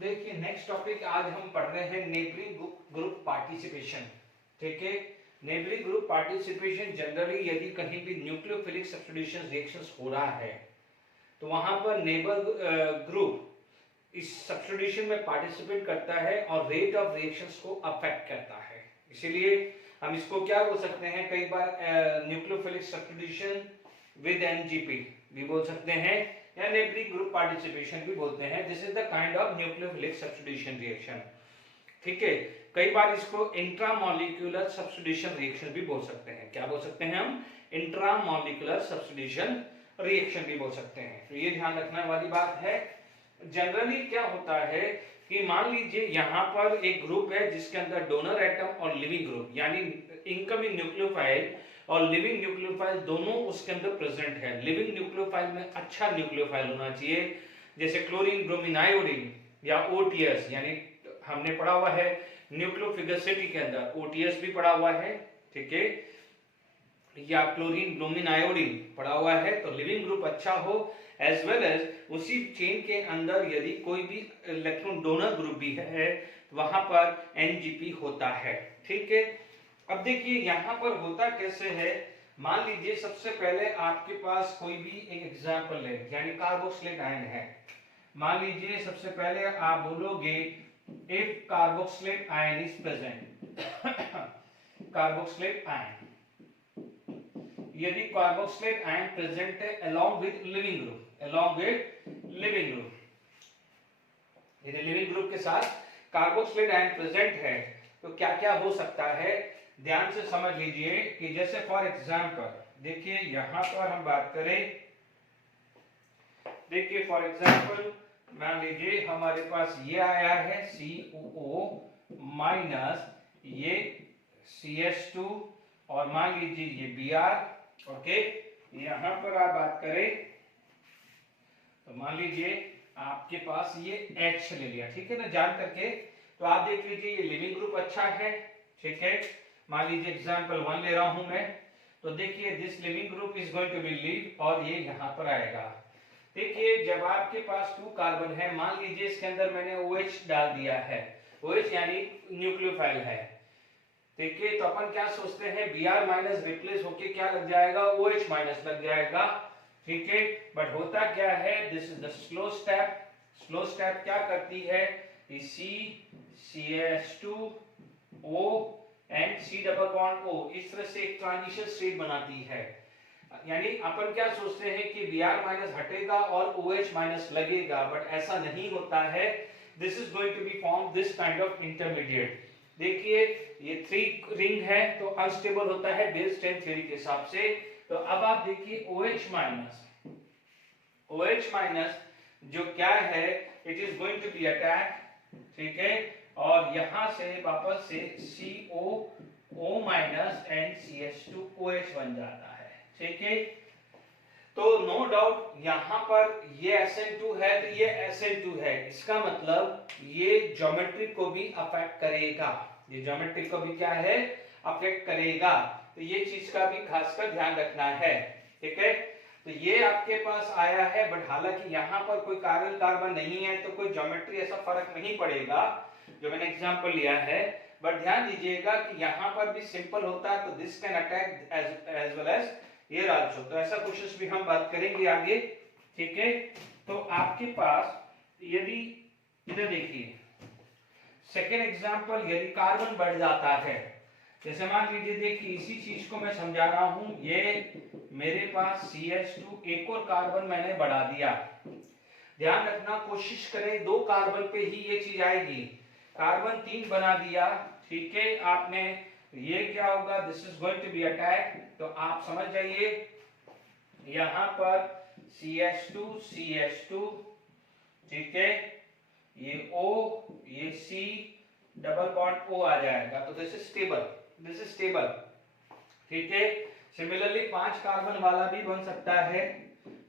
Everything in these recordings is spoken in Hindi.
देखिए नेक्स्ट टॉपिक आज हम पढ़ रहे हैं नेबरिंग ग्रुप पार्टिसिपेशन। ठीक है, नेबरिंग ग्रुप पार्टिसिपेशन जनरली यदि कहीं भी न्यूक्लियोफिलिक सब्स्टिट्यूशन रिएक्शंस हो रहा है तो वहां पर नेबर ग्रुप इस सब्स्टिट्यूशन में पार्टिसिपेट करता है और रेट ऑफ रिएक्शंस को अफेक्ट करता है। इसीलिए हम इसको क्या बोल सकते हैं, कई बार न्यूक्लियोफिलिक सब्स्टिट्यूशन विद एनजीपी भी बोल सकते हैं या नेबरिंग ग्रुप पार्टिसिपेशन भी बोलते हैं। This is the kind of nucleophilic substitution reaction. ठीक है, कई बार इसको इंट्रामॉलिक्यूलर सब्स्टिट्यूशन रिएक्शन भी बोल सकते हैं। क्या बोल सकते हैं हम? इंट्रामॉलिक्यूलर सब्स्टिट्यूशन रिएक्शन भी बोल सकते हैं। तो ये ध्यान रखने वाली बात है। जनरली क्या होता है कि मान लीजिए यहाँ पर एक ग्रुप है जिसके अंदर डोनर एटम और लिविंग ग्रुप यानी इनकमिंग न्यूक्लियोफाइल और लिविंग न्यूक्लियोफाइल दोनों उसके अंदर प्रेजेंट है। लिविंग न्यूक्लियोफाइल में अच्छा न्यूक्लियोफाइल होना चाहिए, जैसे क्लोरीन, ब्रोमीन, आयोडीन या ओटीएस, यानी हमने पढ़ा हुआ है न्यूक्लियोफिलिसिटी के अंदर ओटीएस भी पढ़ा हुआ है। ठीक है, या क्लोरीन, ब्रोमीन, आयोडीन पढ़ा हुआ है। तो लिविंग ग्रुप अच्छा हो एज वेल एज उसी चेन के अंदर यदि कोई भी इलेक्ट्रॉन डोनर ग्रुप भी है तो वहां पर एनजीपी होता है। ठीक है, अब देखिए यहां पर होता कैसे है। मान लीजिए सबसे पहले आपके पास कोई भी एक एग्जांपल है, यानी कार्बोक्सिलेट आयन है। मान लीजिए सबसे पहले आप बोलोगे if carboxylate ion is present carboxylate ion, यदि कार्बोक्सिलेट आयन प्रेजेंट है along with leaving group, along with leaving group, यदि लिविंग ग्रुप के साथ कार्बोक्सिलेट आयन प्रेजेंट है तो क्या क्या हो सकता है, ध्यान से समझ लीजिए। कि जैसे फॉर एग्जांपल देखिए यहां पर हम बात करें, देखिए फॉर एग्जांपल मान लीजिए हमारे पास ये आया है COO माइनस ये CH2 और मान लीजिए ये Br। ओके, यहां पर आप बात करें तो मान लीजिए आपके पास ये H ले लिया, ठीक है ना, जान करके। तो आप देख लीजिए ये लिविंग ग्रुप अच्छा है। ठीक है, मान लीजिए एग्जांपल 1 ले रहा हूं मैं, तो देखिए this leaving group is going to be leave और ये यहां पर आएगा। देखिए जब आपके पास 2 कार्बन है, मान लीजिए इसके अंदर मैंने OH डाल दिया है, OH यानी न्यूक्लियोफाइल है। ठीक है, तो अपन क्या सोचते हैं Br माइनस रिप्लेस होके क्या लग जाएगा, OH माइनस लग जाएगा। ठीक है, बट होता क्या है, this is the slow step. Slow step क्या करती है, CH2O and C double bond O इस तरह से एक ट्रांजिशन स्टेट बनाती है। यानी अपन क्या सोचते हैं कि Br माइनस हटेगा और OH माइनस लगेगा, बट ऐसा नहीं होता है। This is going to be form this kind of intermediate. देखिए ये 3 रिंग है तो अनस्टेबल होता है बेस 10 थ्योरी के हिसाब से। तो अब आप देखिए OH माइनस जो क्या है, it is going to be attack. ठीक है, और यहां से वापस से COO माइनस एंड CH2OH बन जाता है। ठीक है, तो नो डाउट यहां पर ये SN2 है तो ये SN2 है, इसका मतलब ये ज्योमेट्री को भी अफेक्ट करेगा, ये ज्योमेट्री को भी क्या है, अफेक्ट करेगा। तो ये चीज का भी खासकर ध्यान रखना है। ठीक है, तो ये आपके पास आया है, बट हालांकि यहाँ पर कोई कार्बन नहीं है तो कोई ज्योमेट्री ऐसा फर्क नहीं पड़ेगा जो मैंने एग्जांपल लिया है। बट ध्यान दीजिएगा कि यहाँ पर भी सिंपल होता है तो this can attack as well as ये आल्सो। तो ऐसा क्वेश्चंस भी हम बात करेंगे आगे। ठीक है, तो आपके पास यदि इधर देखिए सेकेंड एग्जांपल, यदि कार्बन बढ़ जाता है, जैसे मान लीजिए देखिए इसी चीज को मैं समझा रहा हूं, ये मेरे पास CH2 एक और कार्बन मैंने बढ़ा दिया। ध्यान रखना, कोशिश करें 2 कार्बन पे ही ये चीज आएगी। कार्बन 3 बना दिया, ठीक है आपने, ये क्या होगा, this is going to be attack. तो आप समझ जाइए यहां पर CH2 ठीक है, ये O ये C डबल बॉन्ड O आ जाएगा, तो दिस इज स्टेबल। ठीक है, सिमिलरली 5 कार्बन वाला भी बन सकता है,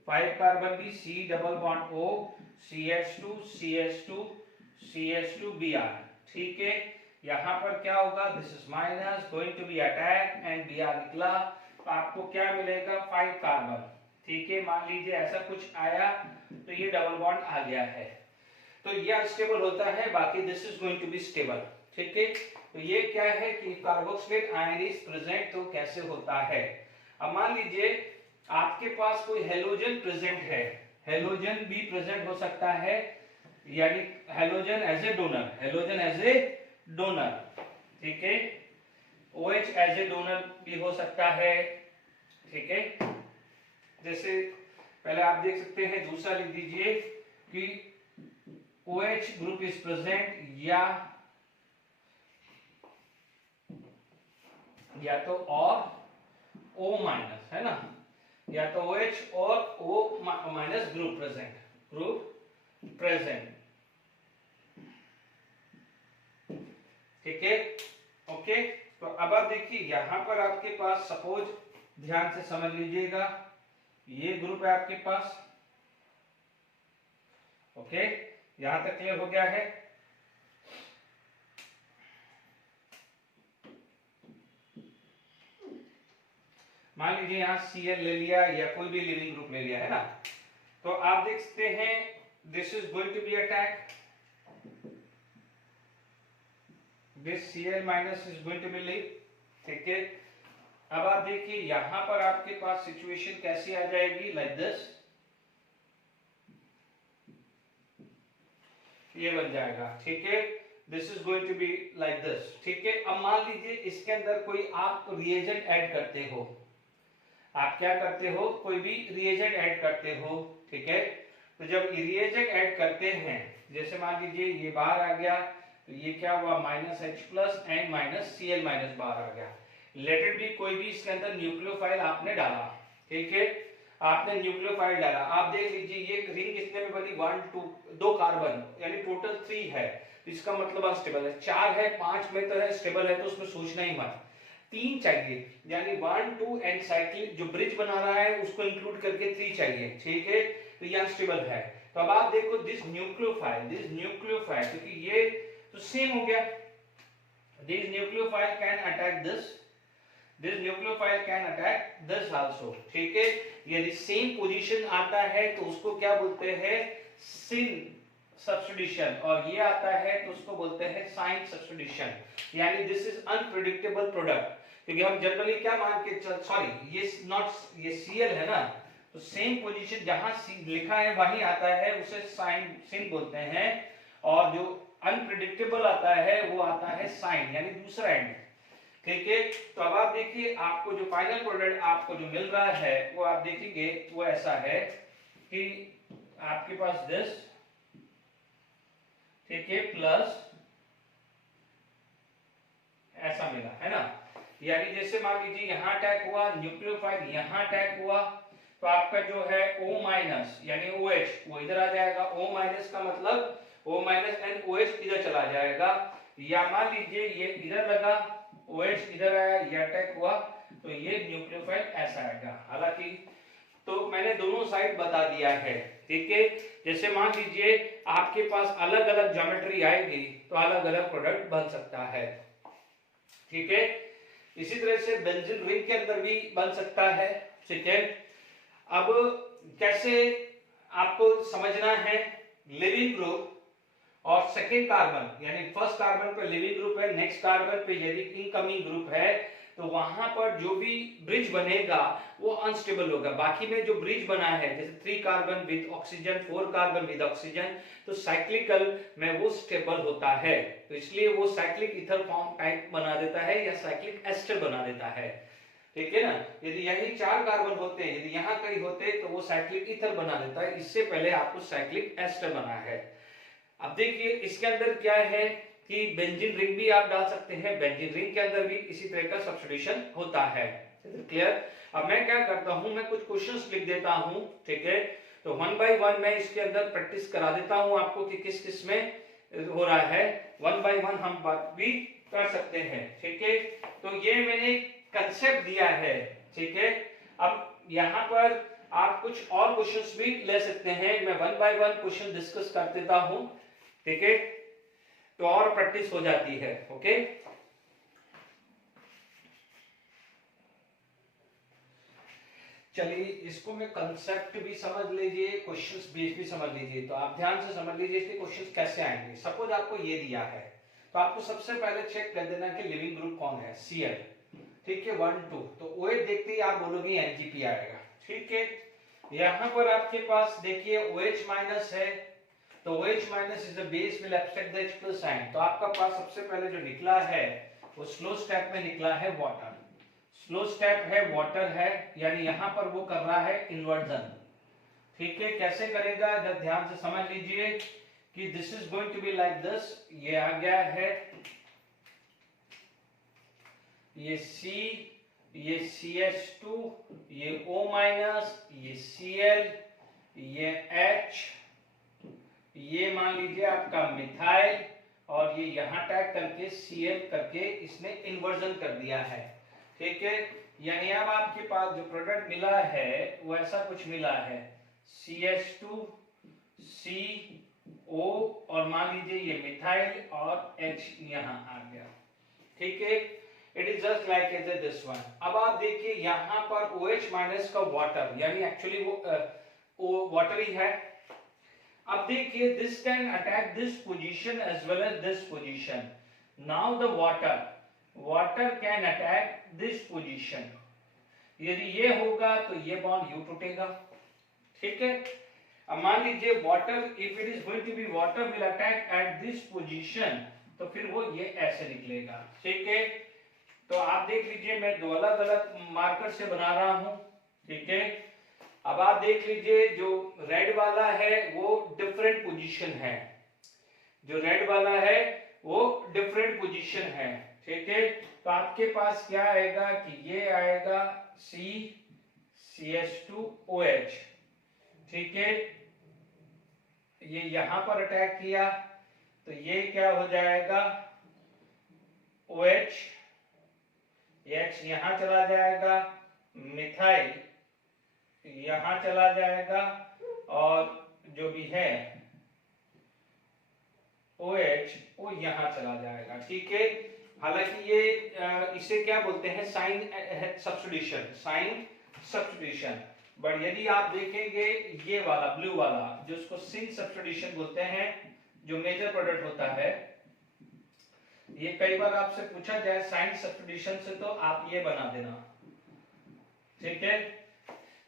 5 कार्बन भी C double bond O CH2 Br। ठीक है, यहां पर क्या होगा, this is minus going to be attack and Br निकला, तो आपको क्या मिलेगा, 5 कार्बन। ठीक है, मान लीजिए ऐसा कुछ आया तो ये डबल बॉन्ड आ गया है। तो ये अनस्टेबल होता है, बाकी this is going to be stable. ठीक है, तो ये क्या है कि कार्बोक्सिलेट आयन इज प्रेजेंट, तो कैसे होता है। अब मान लीजिए आपके पास कोई हेलोजन प्रेजेंट है, हेलोजन भी प्रेजेंट हो सकता है, यानी halogen as a donor, halogen as a donor. ठीक है, OH एज ए डोनर भी हो सकता है। ठीक है, जैसे पहले आप देख सकते हैं, दूसरा लिख दीजिए कि OH ग्रुप इज प्रेजेंट, या तो और O माइनस, है ना, या तो OH और O माइनस ग्रुप प्रेजेंट। ठीक है, ओके। तो अब आप देखिए यहां पर आपके पास सपोज, ध्यान से समझ लीजिएगा, ये ग्रुप है आपके पास। ओके, यहां तक क्लियर हो गया है। मान लीजिए यहां Cl ले लिया या कोई भी लिविंग ग्रुप ले लिया, है ना, तो आप देख सकते हैं this is going to be attack, this Cl minus is going to be leave. ठीक है, अब आप देखिए यहां पर आपके पास सिचुएशन कैसी आ जाएगी, लाइक दिस, ये बन जाएगा। ठीक है, this is going to be like this. ठीक है, अब मान लीजिए इसके अंदर कोई आप रिएजेंट ऐड करते हो, आप क्या करते हो, कोई भी रिएजेंट ऐड करते हो। ठीक है, तो जब रिएजेंट ऐड करते हैं, जैसे मान लीजिए ये बाहर आ गया, तो ये क्या हुआ, -H plus and minus Cl minus बाहर आ गया। लेट इट बी, कोई भी इसके अंदर न्यूक्लियोफाइल आपने डाला। ठीक है, आपने न्यूक्लियोफाइल डाला, आप देख लीजिए ये रिंग कितने में बनी, 1 2 2 कार्बन, यानी टोटल 3 है, तो इसका मतलब अनस्टेबल है। 4 है, 5 में तो है स्टेबल है, तो उसमें सोचना ही मत। 3 चाहिए, यानी 1 2 एंड साइक्लिक जो ब्रिज बना रहा है उसको इंक्लूड करके 3 चाहिए। ठीक है, तो ये अनस्टेबल है। तो अब आप देखो दिस न्यूक्लियोफाइल, क्योंकि ये तो सेम हो गया, this nucleophile can attack this, this nucleophile can attack this also. ठीक है, यदि सेम पोजीशन आता है तो उसको क्या बोलते हैं, सिन सब्स्टिट्यूशन, और ये आता है तो उसको बोलते हैं साइन सब्स्टिट्यूशन, यानी दिस इज अनप्रेडिक्टेबल प्रोडक्ट। क्योंकि हम जनरली क्या मान के चल, सॉरी ये नॉट, ये Cl है ना, तो सेम पोजीशन जहां लिखा है वहीं आता है, उसे साइन सिन बोलते हैं, और जो अनप्रेडिक्टेबल आता है वो आता है साइन, यानी दूसरा एंड। ठीक है, तो अब आप देखिए आपको जो फाइनल प्रोडक्ट आपको जो मिल रहा है वो आप देखेंगे वो ऐसा है कि आपके पास दिस, ठीक है, प्लस ऐसा मिला, है ना, यानी जैसे मान लीजिए यहां अटैक हुआ न्यूक्लियोफाइल, यहां अटैक हुआ, तो आपका जो है O माइनस यानी OH वो इधर आ जाएगा, O माइनस का मतलब O माइनस एंड OH इधर चला जाएगा, या मान लीजिए ये इधर लगा, OH इधर आया, ये अटैक हुआ, तो ये न्यूक्लियोफाइल ऐसा आएगा। हालांकि तो मैंने दोनों साइड बता दिया है। ठीक है, जैसे मान लीजिए आपके पास अलग अलग ज्योमेट्री आएगी तो अलग अलग प्रोडक्ट बन सकता है। ठीक है, इसी तरह से बेंजीन रिंग के अंदर भी बन सकता है। ठीक है, अब कैसे आपको समझना है, लिविंग ग्रुप और सेकेंड कार्बन, यानी फर्स्ट कार्बन पे लिविंग ग्रुप है, नेक्स्ट कार्बन पे यदि इनकमिंग ग्रुप है, तो वहां पर जो भी ब्रिज बनेगा वो अनस्टेबल होगा। बाकी में जो ब्रिज बना है, जैसे 3 carbon with oxygen, 4 carbon with oxygen, तो साइक्लिकल में वो स्टेबल होता है, तो इसलिए वो साइक्लिक ईथर फॉर्म टाइप बना देता है या साइक्लिक एस्टर बना देता है। ठीक है ना, यदि यही 4 कार्बन होते हैं, यदि यहाँ कहीं होते तो वो साइक्लिक ईथर बना देता है, इससे पहले आपको साइक्लिक एस्टर बना है। अब देखिए इसके अंदर क्या है कि बेंजीन रिंग भी आप डाल सकते हैं, बेंजीन रिंग के अंदर भी इसी तरह का सब्स्टिट्यूशन होता है। क्लियर? अब मैं क्या करता हूं, मैं कुछ क्वेश्चंस लिख देता हूं। ठीक है, तो 1 बाय 1 मैं इसके अंदर प्रैक्टिस करा देता हूं आपको कि किस किस में हो रहा है। 1 बाय 1 हम बात भी कर सकते हैं। ठीक है, तो ये मैंने कंसेप्ट दिया है। ठीक है, अब यहाँ पर आप कुछ और क्वेश्चंस भी ले सकते हैं, मैं 1 बाय 1 क्वेश्चन डिस्कस कर देता हूं। ठीक है, तो और प्रैक्टिस हो जाती है। ओके, चलिए इसको मैं कंसेप्ट भी समझ लीजिए, क्वेश्चंस बेस भी समझ लीजिए। तो आप ध्यान से समझ लीजिए इसके क्वेश्चंस कैसे आएंगे। सपोज आपको ये दिया है तो आपको सबसे पहले चेक कर देना कि लिविंग ग्रुप कौन है, Cl, ठीक है, 1 2। तो OH देखते ही आप बोलोगे NGP आएगा, ठीक है। यहाँ पर आपके पास देखिए OH माइनस है, तो OH minus is the base will abstract the H plus ion. तो आपका पास सबसे पहले जो निकला है वो स्लो स्टेप में निकला है वाटर। स्लो स्टेप है वाटर है, यानी यहां पर वो कर रहा है इन्वर्जन, ठीक है। कैसे करेगा जब ध्यान से समझ लीजिए कि this is going to be like this. ये आ गया है ये C, ये CH2, ये O माइनस, ये Cl, ये H, ये मान लीजिए आपका मिथाइल, और ये यहां टैग करके Cl करके इसने इन्वर्जन कर दिया है, ठीक है। यानी अब आपके पास जो प्रोडक्ट मिला है वो ऐसा कुछ मिला है CH2 CO, और मान लीजिए ये मिथाइल और H यहां आ गया, ठीक है। It is just like as this one. अब आप देखिए यहां पर OH माइनस का वाटर, यानी एक्चुअली वो वाटर ही है। अब देखिए this can attack this position as well as this position. Now the water can attack this position. यदि ये होगा तो ये बॉन्ड यू टूटेगा, ठीक है। अब मान लीजिए water, if it is going to be water will attack at this position, तो फिर वो ये ऐसे निकलेगा, ठीक है। तो आप देख लीजिए मैं दो अलग अलग मार्कर से बना रहा हूं, ठीक है। अब आप देख लीजिए जो रेड वाला है वो डिफरेंट पोजीशन है, जो रेड वाला है वो डिफरेंट पोजीशन है, ठीक है। तो आपके पास क्या आएगा कि ये आएगा CH2OH, ठीक है। ये यहां पर अटैक किया तो ये क्या हो जाएगा OH, H यहां चला जाएगा, मिथाइल यहां चला जाएगा, और जो भी है OH वो यहां चला जाएगा, ठीक है। हालांकि ये इसे क्या बोलते हैं साइन सब्स्टिट्यूशन, बट यदि आप देखेंगे ये वाला ब्लू वाला जिसको सिन सब्स्टिट्यूशन बोलते हैं, जो मेजर प्रोडक्ट होता है, ये कई बार आपसे पूछा जाए साइन सब्स्टिट्यूशन से तो आप ये बना देना, ठीक है।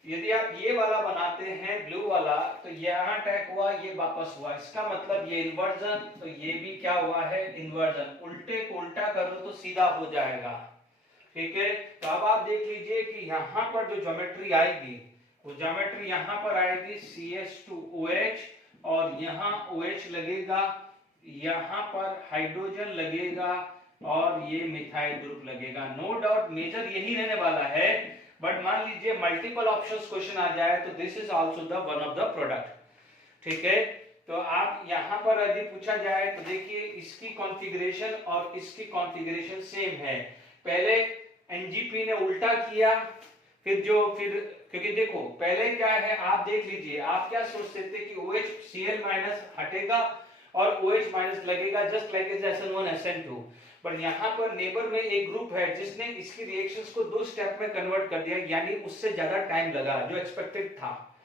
यदि आप ये वाला बनाते हैं ब्लू वाला तो यहाँ अटैक हुआ, ये वापस हुआ, इसका मतलब ये इन्वर्जन, तो ये भी क्या हुआ है इन्वर्जन। उल्टे को उल्टा कर लो तो सीधा हो जाएगा, ठीक है। तो अब आप देख लीजिए कि यहाँ पर जो ज्योमेट्री आएगी वो ज्योमेट्री यहाँ पर आएगी CH2OH, और यहाँ OH लगेगा, यहाँ पर हाइड्रोजन लगेगा, और ये मिथाइल ग्रुप लगेगा। नो डाउट मेजर यही रहने वाला है, बट मान लीजिए मल्टीपल ऑप्शंस क्वेश्चन आ जाए तो this is also the one of the product, ठीक है। तो आप यहां पर यदि पूछा जाए तो देखिए इसकी कॉन्फ़िगरेशन और इसकी कॉन्फ़िगरेशन सेम है। पहले NGP ने उल्टा किया, फिर क्योंकि देखो पहले क्या है आप देख लीजिए, आप क्या सोचते थे कि OH Cl माइनस हटेगा और OH माइनस लगेगा just like as SN1 SN2, पर यहाँ पर नेबर में एक ग्रुप है जिसने इसकी रिएक्शंस को 2 स्टेप में कन्वर्ट कर दिया, यानी उससे ज्यादा टाइम लगा जो एक्सपेक्टेड था।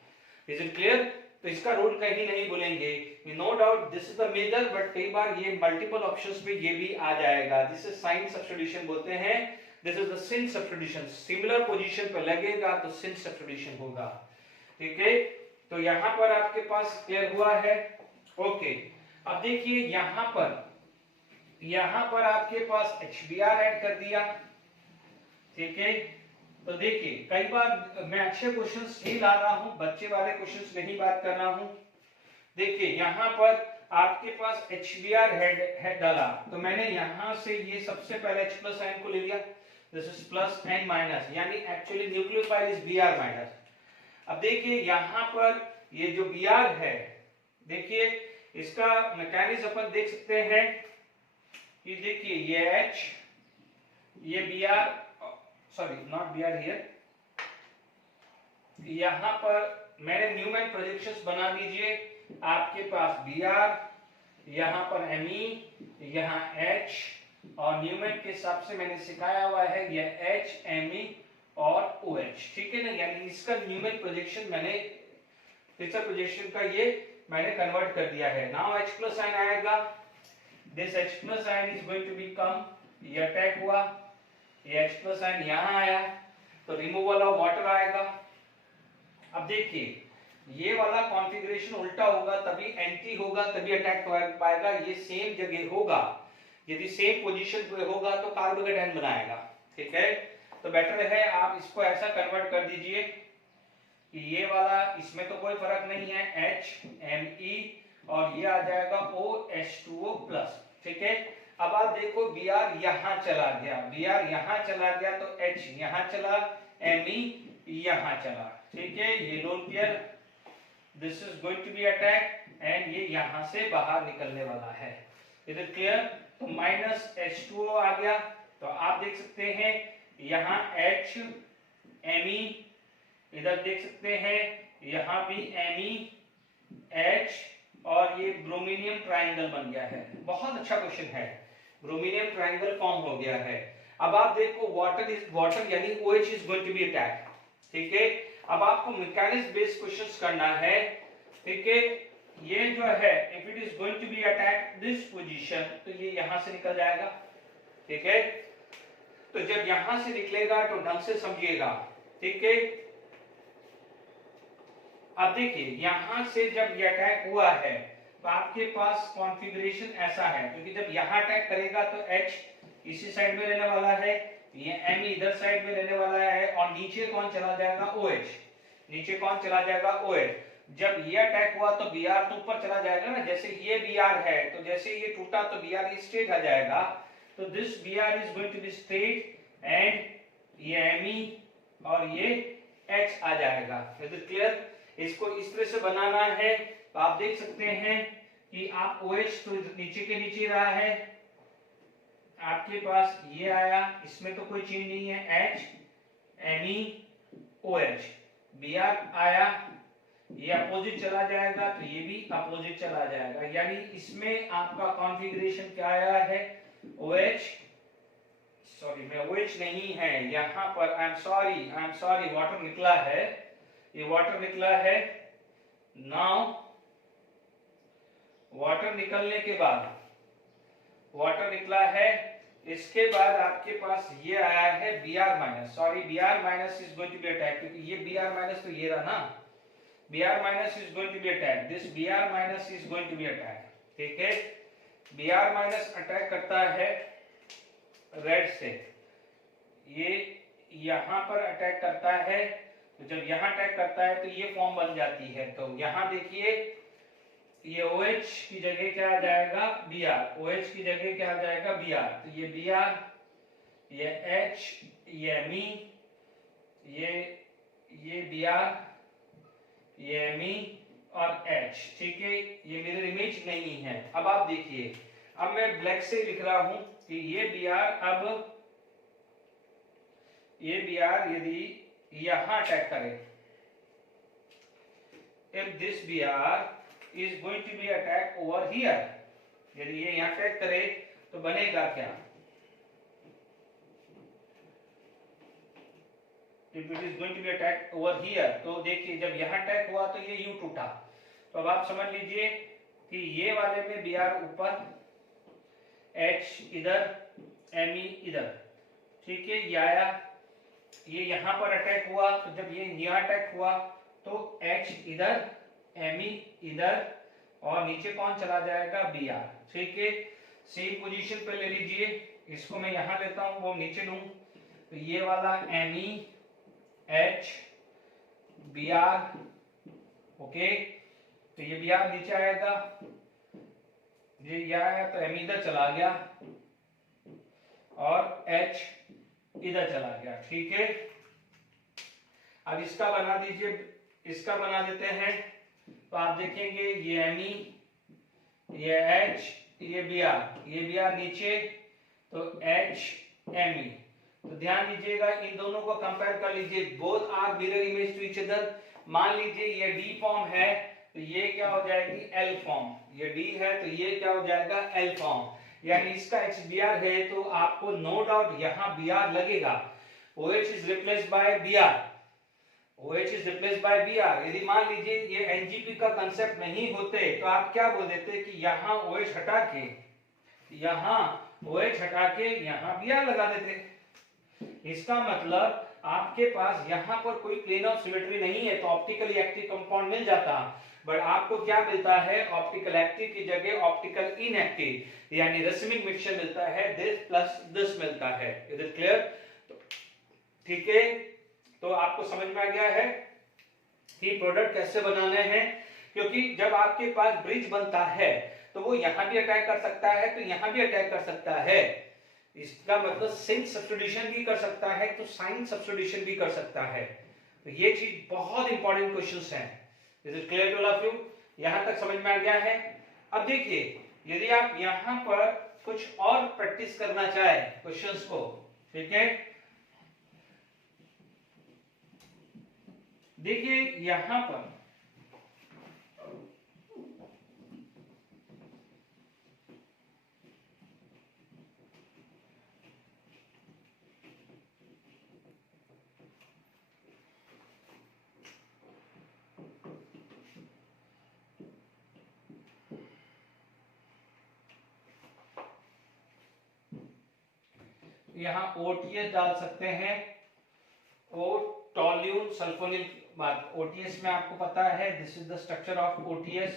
Is it clear? तो इसका रोल कहीं नहीं बोलेंगे, no doubt this is the major, but कई बार ये मल्टीपल ऑप्शंस में ये भी आ जाएगा। दिस इज साइन सब्स्टिट्यूशन बोलते हैं, this is the cine substitution. Similar position पे लगेगा तो सिन सब्स्टिट्यूशन होगा, ठीक है। तो यहाँ पर आपके पास क्लियर हुआ है, ओके। अब देखिए यहाँ पर आपके पास HBr ऐड कर दिया, ठीक है। तो देखिए कई बार मैं अच्छे क्वेश्चंस ही ला रहा हूं, बच्चे वाले क्वेश्चंस नहीं बात कर रहा हूं। देखिए यहाँ पर आपके पास HBr हेड डाला, तो मैंने यहां से ये सबसे पहले H प्लस आयन को ले लिया, this is plus and minus, यानी actually nucleophile is Br minus. अब देखिए यहाँ पर ये जो Br है, देखिए इसका मैकेनिज्म अपन देख सकते हैं कि देखिए ये H, ये Br, sorry not Br here, यहां पर मैंने न्यूमैन प्रोजेक्शंस बना दीजिए। आपके पास Br, यहां पर Me, यहां H, और न्यूमैन के हिसाब से मैंने सिखाया हुआ है ये H Me और OH, ठीक है ना। यानी इसका न्यूमेरिक प्रोजेक्शन मैंने टेंसर प्रोजेक्शन का ये मैंने कन्वर्ट कर दिया है। नाउ H प्लस आयन आएगा, this H plus ion is going to become, ये अटैक हुआ, ये H प्लस आयन यहाँ आया तो रिमूवल ऑफ वाटर आएगा। अब देखिए ये वाला कॉन्फ़िगरेशन उल्टा होगा, तभी एंटी होगा, तभी अटैक कर पाएगा। ये सेम जगह होगा, यदि सेम पोजीशन पे होगा तो कार्बोकेटायन बनाएगा, ठीक है। तो बेटर है आप इसको ऐसा कन्वर्ट कर दीजिए कि ये वाला, इसमें तो कोई फर्क नहीं है, HMe और ये आ जाएगा OH2O प्लस, ठीक है। अब आप देखो Br यहाँ चला गया, Br यहाँ चला गया तो H यहाँ चला, Me यहाँ चला, ठीक है। ये lone pair, this is going to be attack and ये यहाँ से बाहर निकलने वाला है। Is it clear? तो माइनस H2O आ गया, तो आप देख सकते हैं यहाँ H Me, इधर देख सकते हैं यहाँ भी Me H, और ये ब्रोमीनियम ट्रायंगल बन गया है। बहुत अच्छा क्वेश्चन है, ब्रोमीनियम ट्रायंगल फॉर्म हो गया है। अब आप देखो वाटर यानी OH is going to be attack, ठीक है। अब आपको मैकेनिज्म बेस्ड क्वेश्चंस करना है, ठीक है। ये जो है if it is going to be attack this position, तो ये यहां से निकल जाएगा, ठीक है। तो जब यहां से निकलेगा तो ढंग से समझिएगा, ठीक है। अब देखिए यहां से जब ये अटैक हुआ है तो आपके पास कॉन्फ़िगरेशन ऐसा है, क्योंकि जब यहां अटैक करेगा तो H इसी साइड में रहने वाला है, ये Me इधर साइड में रहने वाला है, और नीचे कौन चला जाएगा? OH। नीचे कौन चला जाएगा? OH। जब ये अटैक हुआ तो Br तो ऊपर चला जाएगा ना, जैसे ये Br है तो जैसे ये टूटा तो Br स्ट्रेट आ जाएगा, तो this Br is going to be straight and ये Me और ये H आ जाएगा। Is it clear? इसको इस तरह से बनाना है तो आप देख सकते हैं कि आप OH तो नीचे के नीचे रहा है, आपके पास ये आया, इसमें तो कोई चेंज नहीं है, H Me OH। Br आया, ये अपोजिट चला जाएगा तो ये भी अपोजिट चला जाएगा, यानी इसमें आपका कॉन्फ़िगरेशन क्या आया है? OH, सॉरी में OH नहीं है यहाँ पर, आई एम सॉरी वाटर निकला है, ये वाटर निकला है। नाउ वाटर निकलने के बाद, वाटर निकला है, इसके बाद आपके पास ये आया है Br minus, sorry Br minus is going to be attack, क्योंकि ये Br माइनस तो ये रहा ना, Br minus is going to be attack, this Br minus is going to be attack, ठीक है। Br माइनस अटैक करता है रेड से, ये यहाँ पर अटैक करता है, तो जब यहाँ अटैक करता है तो ये फॉर्म बन जाती है। तो यहाँ देखिए ये OH की जगह क्या आ जाएगा? Br। OH की जगह क्या आ जाएगा? Br। तो ये Br, ये H, ये Me, ये Br, ये Me और H, ठीक है। ये मेरे इमेज नहीं है। अब आप देखिए, अब मैं ब्लैक से लिख रहा हूं कि ये Br, अब ये Br यदि यहां अटैक करे, if this Br is going to be attack over here, यदि ये यहाँ अटैक करे तो बनेगा क्या? If it is going to be attack over here, तो देखिए जब यहाँ अटैक हुआ तो ये U टूटा, तो अब आप समझ लीजिए कि ये वाले में Br ऊपर, H इधर, Me इधर, ठीक है। ये आया, ये यहाँ पर अटैक हुआ, तो जब ये यहाँ अटैक हुआ तो H इधर, Me इधर, और नीचे कौन चला जाएगा? Br, ठीक है। सेम पोजीशन पे ले लीजिए, इसको मैं यहाँ लेता हूँ, वो नीचे लूँ, तो ये वाला Me H Br, ओके। तो ये Br नीचे आएगा, ये आया तो Me इधर चला गया और H इधर चला गया, ठीक है। अब इसका बना दीजिए, इसका बना देते हैं, तो आप देखेंगे ये Me, ये H, ये Br, ये Br नीचे, तो H Me। तो ध्यान दीजिएगा, इन दोनों को कंपेयर कर लीजिए, both are mirror image to each other. मान लीजिए ये D फॉर्म है तो ये क्या हो जाएगी? L form. ये D है तो ये क्या हो जाएगा? L form. यानी इसका HBr है तो आपको नो डाउट यहाँ Br लगेगा। OH is replaced by Br, OH is replaced by Br। यदि मान लीजिए ये NGP का कंसेप्ट नहीं होते तो आप क्या बोल देते कि यहाँ OH हटा के यहाँ Br लगा देते। इसका मतलब आपके पास यहाँ पर कोई प्लेन ऑफ सिमेट्री नहीं है तो ऑप्टिकली एक्टिव कंपाउंड मिल जाता, बट आपको क्या मिलता है, ऑप्टिकल एक्टिव की जगह ऑप्टिकल इनएक्टिव यानी रेसिमिक मिक्सचर मिलता है, दिस प्लस दिस मिलता है। Is it clear? ठीक है, तो आपको समझ में आ गया है कि प्रोडक्ट कैसे बनाने हैं, क्योंकि जब आपके पास ब्रिज बनता है तो वो यहां भी अटैक कर सकता है तो यहां भी अटैक कर सकता है। इसका मतलब सिंक सब्स्टिट्यूशन भी कर सकता है तो साइन सब्स्टिट्यूशन भी कर सकता है। तो ये चीज बहुत इंपॉर्टेंट क्वेश्चंस हैं। Is it clear to all of you? यहां तक समझ में आ गया है? अब देखिए, यदि आप यहां पर कुछ और प्रैक्टिस करना चाहे क्वेश्चंस को, ठीक है, देखिए यहां पर यहां OTS डाल सकते हैं, ओ टोल्यून सल्फोनिल बात। OTS में आपको पता है this is the structure of OTS,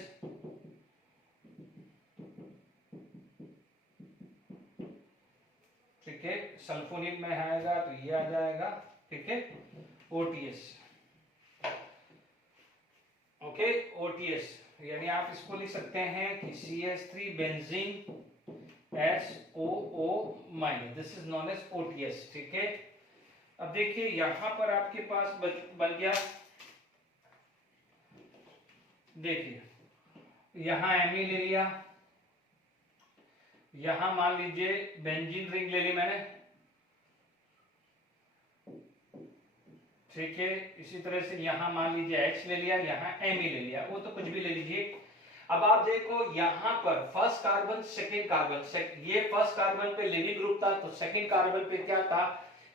ठीक है, सल्फोनिल में आएगा तो ये आ जाएगा, ठीक है, OTS, ओके, OTS यानी आप इसको लिख सकते हैं कि CH3 benzene SOO minus, this is known as OTS, ठीक है। अब देखिए यहां पर आपके पास बन गया, देखिए यहां Me ले लिया, यहां मान लीजिए बेंजीन रिंग ले ली मैंने, ठीक है, इसी तरह से यहां मान लीजिए H ले लिया, यहां Me ले लिया, वो तो कुछ भी ले लीजिए। अब आप देखो यहां पर फर्स्ट कार्बन सेकंड कार्बन, ये फर्स्ट कार्बन पे लिविंग ग्रुप था तो सेकंड कार्बन पे क्या था,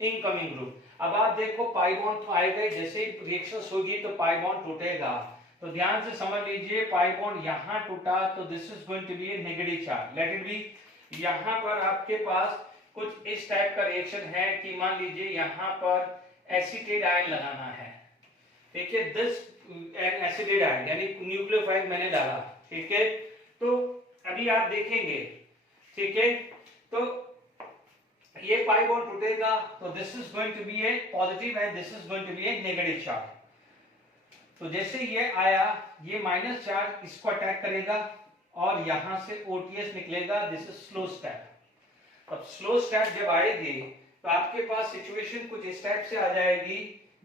इनकमिंग ग्रुप। अब आप देखो पाई बॉन्ड तो आएगा, जैसे ही रिएक्शंस होगी तो पाई बॉन्ड टूटेगा, तो ध्यान से समझ लीजिए पाई बॉन्ड यहां टूटा तो this is going to be a negative charge, let it be. यहां पर आपके पास कुछ इस टाइप का रिएक्शन है कि मान लीजिए यहां पर एसिटेट आयन लगाना है, ठीक है, दिस एन एसिटेट आयन यानी न्यूक्लियोफाइल मैंने डाला, ठीक है, तो अभी आप देखेंगे, ठीक है, तो ये पाई बॉन्ड टूटेगा तो this is going to be a positive and this is going to be a negative charge. तो जैसे ये आया, ये माइनस चार्ज इसको अटैक करेगा और यहां से OTS निकलेगा, दिस इज स्लो स्टेप। अब स्लो स्टेप जब आएगी तो आपके पास सिचुएशन कुछ इस टाइप से आ जाएगी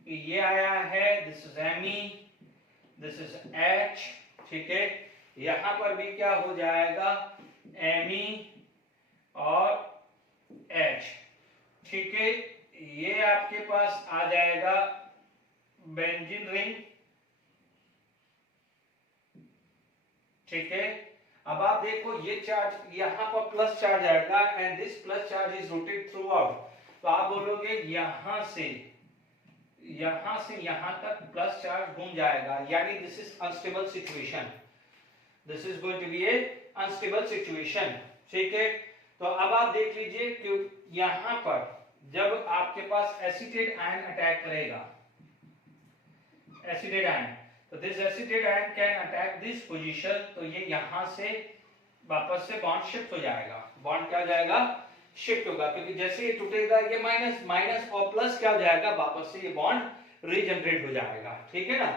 कि ये आया है, this is Me, this is H, ठीक है, यहां पर भी क्या हो जाएगा, Me और H, ठीक है, ये आपके पास आ जाएगा बेंजीन रिंग, ठीक है। अब आप देखो ये चार्ज यहां पर प्लस चार्ज आएगा and this plus charge is rotate through out, तो आप बोलोगे यहां से यहां तक प्लस चार्ज घूम जाएगा, यानी this is unstable situation, this is going to be a unstable situation, ठीक है। तो अब आप देख लीजिए कि यहां पर जब आपके पास एसिटेट आयन अटैक करेगा, एसिटेट आयन, तो this acetate ion can attack this position, तो ये यहां से वापस से बॉन्ड शिफ्ट हो जाएगा, बॉन्ड क्या हो जाएगा, शिफ्ट होगा, क्योंकि जैसे ये टूटेगा ये माइनस माइनस और प्लस क्या हो जाएगा, वापस से ये बॉन्ड रीजनरेट हो जाएगा, ठीक है ना।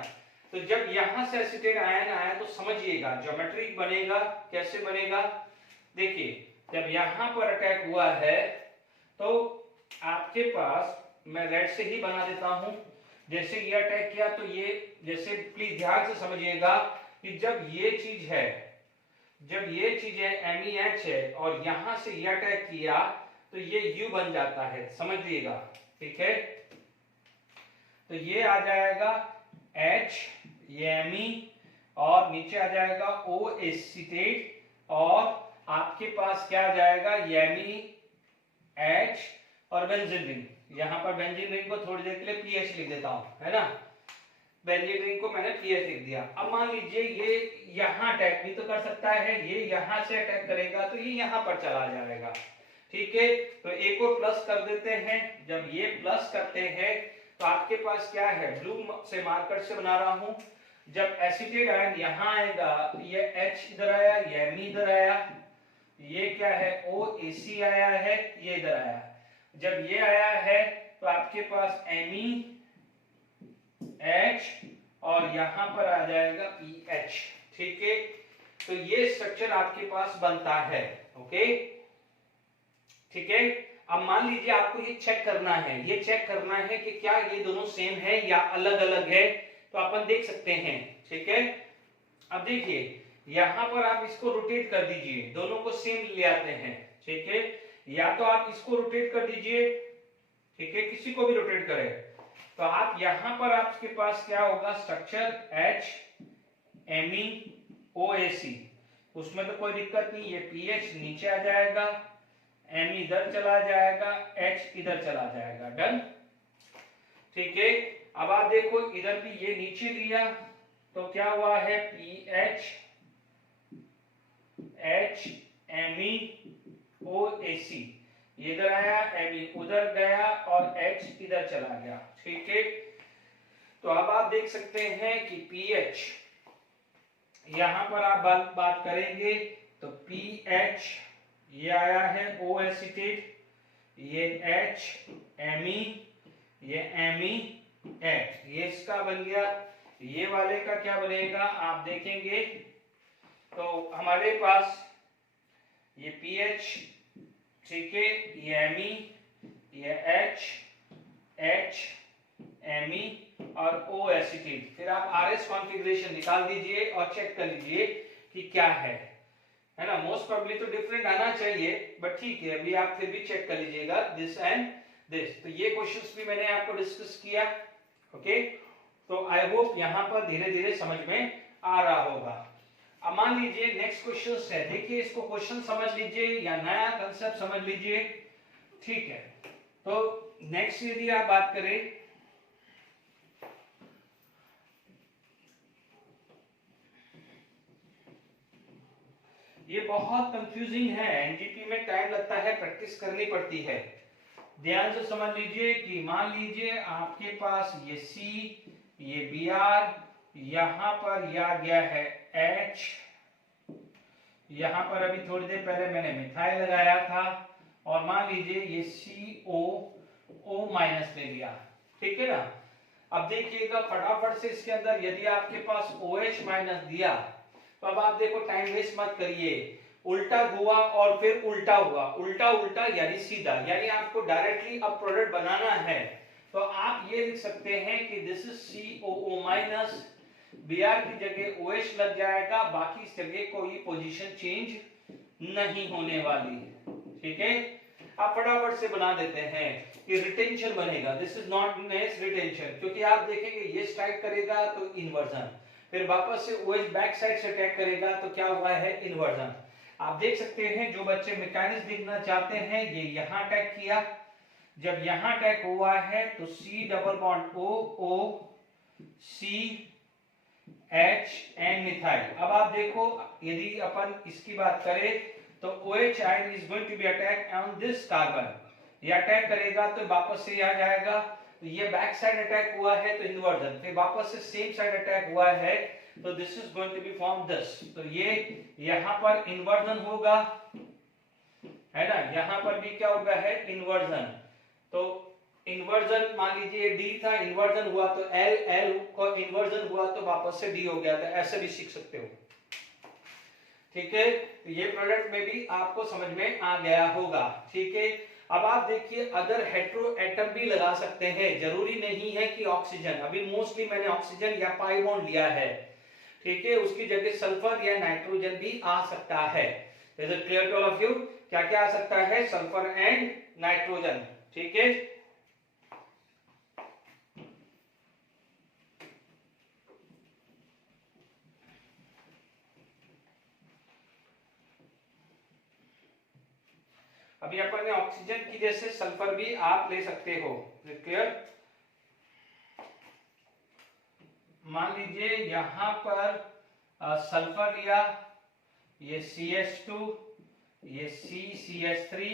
तो जब यहां से एसिटेट आयन आया तो समझिएगा ज्योमेट्री बनेगा, कैसे बनेगा, देखिए जब यहां पर अटैक हुआ है तो आपके पास, मैं रेड से ही बना देता हूं, जैसे ये अटैक किया तो ये, जैसे प्लीज ध्यान से समझिएगा कि जब ये चीज है, जब ये चीज है MEH है और यहां से ये अटैक किया तो ये U बन जाता है, समझ लीजिएगा, ठीक है। तो ये आ जाएगा H, ये Me और नीचे आ जाएगा O एसिटेट और आपके पास क्या आ जाएगा, ये Me, H और बेंजीन रिंग, यहाँ पर बेंजीन रिंग को थोड़ी देर के लिए पीएच लिख देता हूँ, है ना। बेंजीन रिंग को मैंने पीएच लिख दिया। अब मान लीजिए ये यहाँ अटैक भी तो कर सकता है, ये यहाँ से अटैक करेगा तो ये यहाँ पर चला जाएगा, ठीक है। तो एक और प्लस कर देते हैं। जब ये प्लस करते हैं तो आपके पास क्या है, ब्लू से मार्कर से बना रहा हूं, जब एसिटेट आयन यहाँ आएगा, ये H इधर आया, ये M इधर आया, ये क्या है OAC आया है, ये इधर आया। जब ये आया है तो आपके पास Me H और यहां पर आ जाएगा PH, ठीक है। तो ये स्ट्रक्चर आपके पास बनता है, ओके, ठीक है। अब मान लीजिए आपको ये चेक करना है, ये चेक करना है कि क्या ये दोनों सेम है या अलग अलग है, तो अपन देख सकते हैं, ठीक है। अब देखिए यहां पर आप इसको रोटेट कर दीजिए, दोनों को सेम ले आते हैं, ठीक है। या तो आप इसको रोटेट कर दीजिए, ठीक है, किसी को भी रोटेट करें, तो आप यहां पर आपके पास क्या होगा, स्ट्रक्चर H Me OAC, उसमें तो कोई दिक्कत नहीं, ये PH नीचे आ जाएगा, M इधर चला जाएगा, H इधर चला जाएगा, डन, ठीक है। अब आप देखो इधर भी ये नीचे दिया तो क्या हुआ है, PH H Me OAC, इधर आया, Me उधर गया और H इधर चला गया, ठीक है। तो अब आप देख सकते हैं कि PH यहां पर आप बात करेंगे तो PH ये आया है O एसिटेट, ये H Me, ये Me H, ये इसका बन गया। ये वाले का क्या बनेगा आप देखेंगे तो हमारे पास ये PH, ठीक है, ये Me, ये H Me और O एसिटेट। फिर आप RS कॉन्फ़िगरेशन निकाल दीजिए और चेक कर लीजिए कि क्या है ना। मोस्ट प्रोबेबली तो डिफरेंट आना चाहिए, बट ठीक है, अभी आप फिर भी चेक कर लीजिएगा दिस एंड दिस। तो ये क्वेश्चंस भी मैंने आपको डिस्कस किया, ओके। तो आई होप यहाँ पर धीरे धीरे समझ में आ रहा होगा। अब मान लीजिए नेक्स्ट क्वेश्चन है, देखिए इसको क्वेश्चन समझ लीजिए या नया कंसेप्ट समझ लीजिए, ठीक है। तो नेक्स्ट यदि आप बात करें, ये बहुत कंफ्यूजिंग है, एनजीटी में टाइम लगता है, प्रैक्टिस करनी पड़ती है। ध्यान से समझ लीजिए कि मान लीजिए आपके पास ये C, ये Br, यहां पर यह आ गया है H, यहां पर अभी थोड़ी देर पहले मैंने मिथाइल लगाया था, और मान लीजिए ये CO माइनस ले लिया, ठीक है ना। अब देखिएगा फटाफट से इसके अंदर यदि आपके पास OH माइनस दिया तो अब आप देखो, टाइम वेस्ट मत करिए, उल्टा हुआ और फिर उल्टा हुआ, उल्टा उल्टा यानी सीधा, यानी आपको डायरेक्टली अब प्रोडक्ट बनाना है तो आप ये लिख सकते हैं कि this is COO minus, Br की जगह OH लग जाएगा, बाकी इस जगह कोई पोजीशन चेंज नहीं होने वाली, ठीक है। आप फटाफट से बना देते हैं कि रिटेंशन बनेगा, दिस इज नॉट नेस रिटेंशन, क्योंकि आप देखेंगे ये स्ट्राइक करेगा तो इन्वर्जन, फिर वापस से OH बैक साइड से अटैक करेगा तो क्या हुआ है, इन्वर्जन। आप देख सकते हैं जो बच्चे मैकेनिक्स देखना चाहते हैं, ये यहां अटैक किया, जब यहां अटैक हुआ है तो C double bond O C H and methyl. अब आप देखो यदि अपन इसकी बात करें तो OH ion is going to be attack on this carbon, ये अटैक करेगा तो वापस से यहां जाएगा, तो ये बैक साइड अटैक हुआ है तो इन्वर्जन, फिर वापस से सेम साइड अटैक हुआ है तो this is going to be form this, तो ये यहां पर इन्वर्जन होगा, है ना, यहां पर भी क्या होगा है इन्वर्जन। तो इन्वर्जन मान लीजिए D था, इन्वर्जन हुआ तो L को इन्वर्जन हुआ तो वापस से D हो गया, तो ऐसे भी सीख सकते हो, ठीक है। तो ये प्रोडक्ट में भी आपको समझ में आ गया होगा, ठीक है। अब आप देखिए अदर हेटेरो एटम भी लगा सकते हैं, जरूरी नहीं है कि ऑक्सीजन, अभी मोस्टली मैंने ऑक्सीजन या पाई बॉन्ड लिया है, ठीक है, उसकी जगह सल्फर या नाइट्रोजन भी आ सकता है। Is it clear to all of you, क्या क्या आ सकता है, सल्फर एंड नाइट्रोजन, ठीक है। अभी अपन ने ऑक्सीजन की जैसे सल्फर भी आप ले सकते हो, क्लियर। मान लीजिए यहां पर सल्फर लिया, ये CH2, ये CCH3,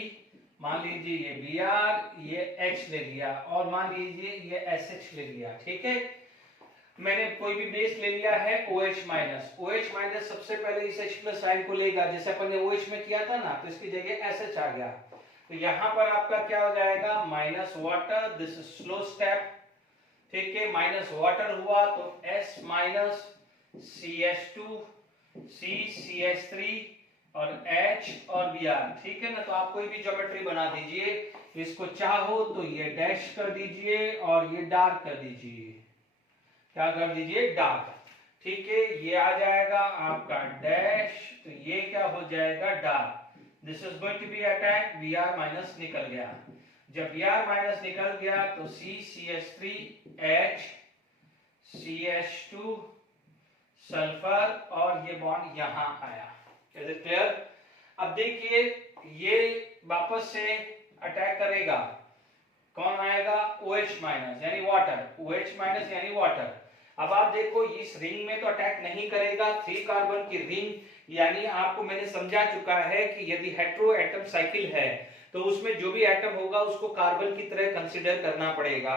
मान लीजिए ये Br, ये H ले लिया, और मान लीजिए ये SH ले लिया, ठीक है। मैंने कोई भी बेस ले लिया है OH माइनस, OH माइनस सबसे पहले इस H प्लस आयन को लेगा, जैसे अपन ने OH में किया था ना, तो इसकी जगह SH आ गया। तो यहां पर आपका क्या हो जाएगा, minus water, this is slow step, ठीक है। माइनस वाटर हुआ तो S माइनस CH2, CH3 और H और Br, ठीक है ना। तो आप कोई भी ज्योमेट्री बना दीजिए, इसको चाहो तो ये डैश कर दीजिए और ये डार्क कर दीजिए, क्या कर दीजिए, डार्क, ठीक है। ये आ जाएगा आपका डैश, तो ये क्या हो जाएगा, dark. This is going to be attack, Br minus निकल गया। जब Br माइनस निकल गया तो CCH3, H, CH2, सल्फर, और ये बॉन्ड यहां आया। Is it clear? अब देखिए ये वापस से अटैक करेगा, कौन आएगा, OH माइनस यानी वाटर, OH माइनस यानी वाटर। अब आप देखो इस रिंग में तो अटैक नहीं करेगा, 3 कार्बन की रिंग, यानी आपको मैंने समझा चुका है कि यदि हेटेरो एटम साइकिल है तो उसमें जो भी एटम होगा उसको कार्बन की तरह कंसीडर करना पड़ेगा।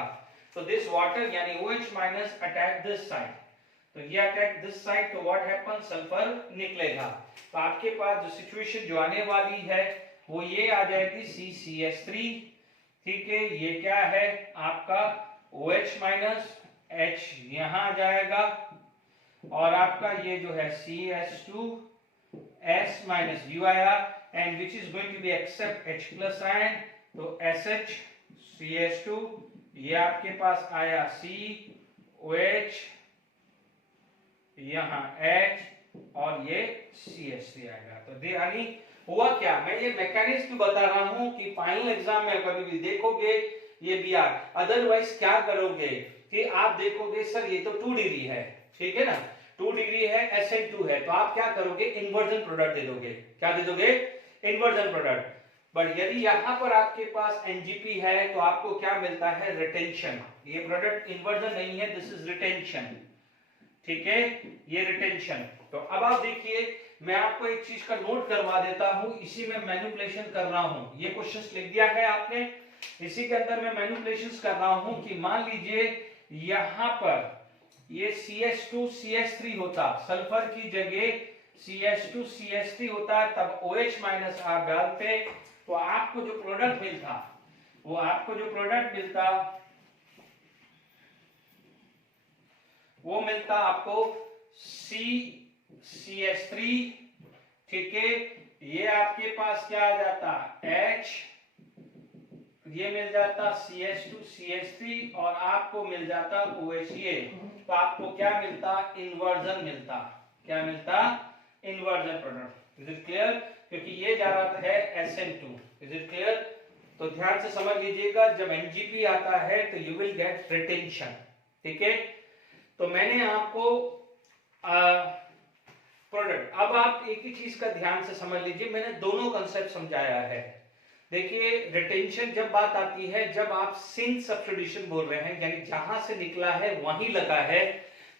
तो दिस वाटर यानी OH minus attack this side, तो ये अटैक दिस साइड, तो व्हाट हैपन, सल्फर निकलेगा। तो आपके पास जो सिचुएशन जो आने वाली है वो ये आ जाएगी CCH3, ठीक है। ये क्या है आपका OH माइनस, H यहां आ जाएगा, और आपका ये जो है CH2, S माइनस U आया, and which is going to be accept H plus ion, तो SH, CH2, ये आपके पास आया COH, यहाँ H, और ये CH3 आएगा। तो यानी हुआ क्या, मैं ये मैकेनिज्म क्यों बता रहा हूं कि फाइनल एग्जाम में कभी भी देखोगे ये Br, अदरवाइज क्या करोगे कि आप देखोगे सर ये तो 2 डिग्री है, ठीक है ना, 2 डिग्री है, SN2 है, तो आप क्या करोगे, इन्वर्जन प्रोडक्ट दे दोगे, क्या दे दोगे, इन्वर्जन प्रोडक्ट। बट यदि यहां पर आपके पास NGP है तो आपको क्या मिलता है, रिटेंशन। ये प्रोडक्ट इन्वर्जन नहीं है, दिस इज रिटेंशन, ठीक है, ये रिटेंशन। तो अब आप देखिए मैं आपको एक चीज का नोट करवा देता हूं, इसी में मैनिपुलेशन कर रहा हूं, ये क्वेश्चंस लिख दिया है आपने, इसी के अंदर मैं मैनिपुलेशंस कर रहा हूं कि मान लीजिए यहां पर ये CH2 CH3 होता, सल्फर की जगह CH2 CH3 होता, तब OH माइनस आप डालते, तो आपको जो प्रोडक्ट मिलता, वो आपको जो प्रोडक्ट मिलता वो मिलता आपको CH3, ठीक है। ये आपके पास क्या आ जाता, H, ये मिल जाता CH2 CH3, और आपको मिल जाता OH, ये तो आपको क्या मिलता, इन्वर्जन मिलता, क्या मिलता, inversion product. Is it clear? क्योंकि ये जा रहा है SN2। Is it clear? तो ध्यान से समझ लीजिएगा, जब NGP आता है तो यू विल गेट रिटेंशन, ठीक है। तो मैंने आपको प्रोडक्ट, अब आप एक ही चीज का ध्यान से समझ लीजिए, मैंने दोनों कंसेप्ट समझाया है। देखिए रिटेंशन जब बात आती है, जब आप सिंक सब्स्टिट्यूशन बोल रहे हैं, यानी जहां से निकला है वहीं लगा है,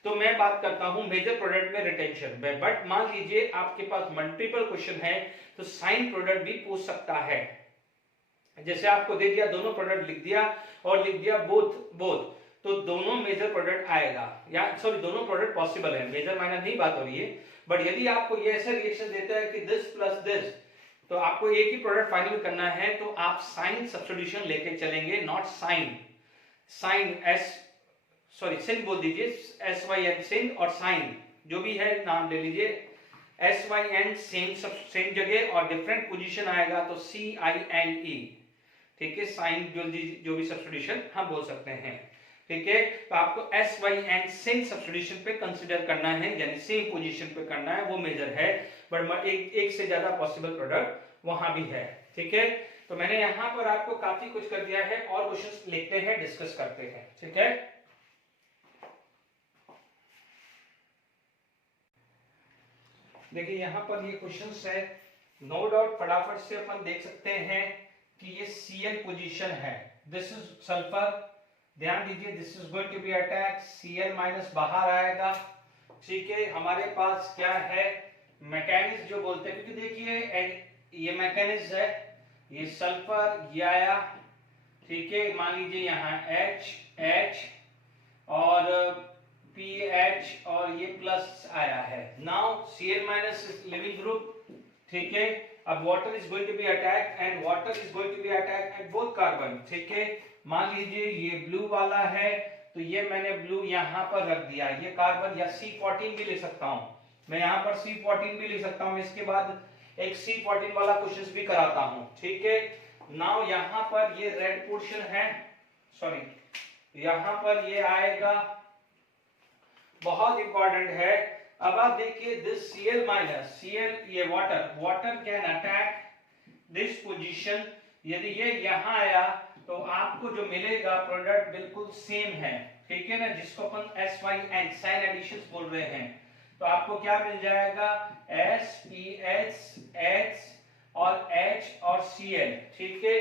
तो मैं बात करता हूं मेजर प्रोडक्ट में रिटेंशन में। बट मान लीजिए आपके पास मल्टीपल क्वेश्चन है तो साइन प्रोडक्ट भी पूछ सकता है। जैसे आपको दे दिया, दोनों प्रोडक्ट लिख दिया और लिख दिया बोथ, तो दोनों मेजर प्रोडक्ट आएगा, या सॉरी दोनों प्रोडक्ट पॉसिबल है, मेजर माइनर नहीं बात हो रही है। बट यदि आपको ये ऐसा रिएक्शन देता है कि दिस प्लस दिस, तो आपको एक ही प्रोडक्ट फाइनल करना है, तो आप साइन सब्स्टिट्यूशन लेके चलेंगे, नॉट साइन सिन बोल दीजिए, SYN सिन, और साइन जो भी है नाम ले लीजिए, SYN सेम जगह, और डिफरेंट पोजीशन आएगा तो CINE, ठीक है, साइन जो भी सब्स्टिट्यूशन हम बोल सकते हैं, ठीक है। तो आपको SYN सिन सब्स्टिट्यूशन पे कंसीडर करना है, यानी सेम पोजीशन पे करना है, वो मेजर है। बट एक से ज्यादा पॉसिबल प्रोडक्ट वहां भी है, ठीक है। तो मैंने यहां पर आपको काफी कुछ कर दिया है, और क्वेश्चंस लिखते हैं, डिस्कस करते हैं, ठीक है। देखिए यहां पर ये क्वेश्चंस है, नो डाउट फटाफट से अपन देख सकते हैं। कि ये Cl पोजीशन है, दिस इज सल्फर, ध्यान दीजिए, this is going to be attack, Cl minus बाहर आएगा, ठीक है। हमारे पास क्या है, मैकेनिज्म जो बोलते हैं, क्योंकि देखिए ये मैकेनिज्म है, ये सल्फर ये आया, ठीक है, मान लीजिए यहाँ H और PH और ये प्लस आया है। Now Cl minus is leaving group, ठीक है। अब water is going to be attack and water is going to be attack at both carbon, ठीक है। मान लीजिए ये ब्लू वाला है, तो ये मैंने ब्लू यहाँ पर रख दिया, ये कार्बन, या C14 भी ले सकता हूँ मैं, यहाँ पर C14 भी ले सकता हूँ। इसके बाद एक C14 वाला क्वेश्चन भी कराता हूँ, ठीक है। नाउ यहाँ पर ये रेड पोर्शन है, सॉरी यहाँ पर ये आएगा, बहुत इंपॉर्टेंट है। अब आप देखिए दिस Cl माइनस Cl, ये water can attack this position, यदि ये यहाँ आया तो आपको जो मिलेगा प्रोडक्ट बिल्कुल सेम है, ठीक है ना, जिसको अपन SYN साइन एडिशंस बोल रहे हैं। तो आपको क्या मिल जाएगा, SPH और H और Cl, ठीक है,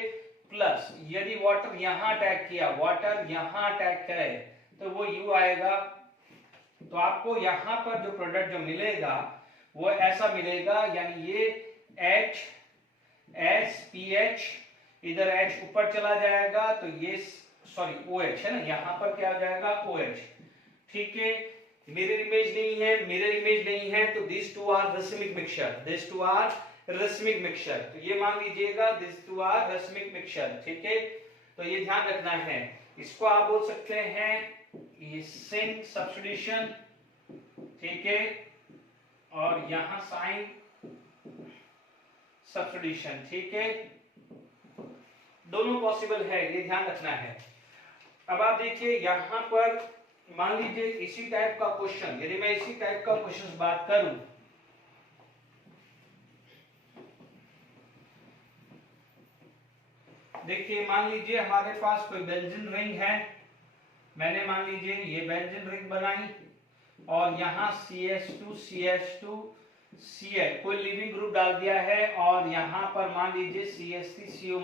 प्लस यदि वाटर यहाँ अटैक किया, वाटर यहाँ अटैक करे तो वो U आएगा। तो आपको यहाँ पर जो प्रोडक्ट जो मिलेगा वो ऐसा मिलेगा, यानी ये HSPH, इधर H ऊपर चला जाएगा तो ये सॉरी OH है ना, यहाँ पर क्या हो जाएगा OH, ठीक है। मिरर इमेज नहीं है तो दिस टू आर रैसिमिक मिक्सचर, तो ये मान लीजिएगा दिस टू आर रैसिमिक मिक्सचर, ठीक है। तो ये ध्यान रखना है, इसको आप बोल सकते हैं ये सिन सब्स्टिट्यूशन, ठीक है, और यहां साइन सब्स्टिट्यूशन, ठीक है, दोनों पॉसिबल है, ये ध्यान रखना है। अब आप देखिए यहां पर मान लीजिए इसी टाइप का क्वेश्चन, यदि मैं इसी टाइप का क्वेश्चन बात करूं, देखिए मान लीजिए हमारे पास कोई बेंजीन रिंग है, मैंने मान लीजिए ये बेंजीन रिंग बनाई और यहाँ CH2 Cl कोई लिविंग ग्रुप डाल दिया है, और यहाँ पर मान लीजिए CH3CO-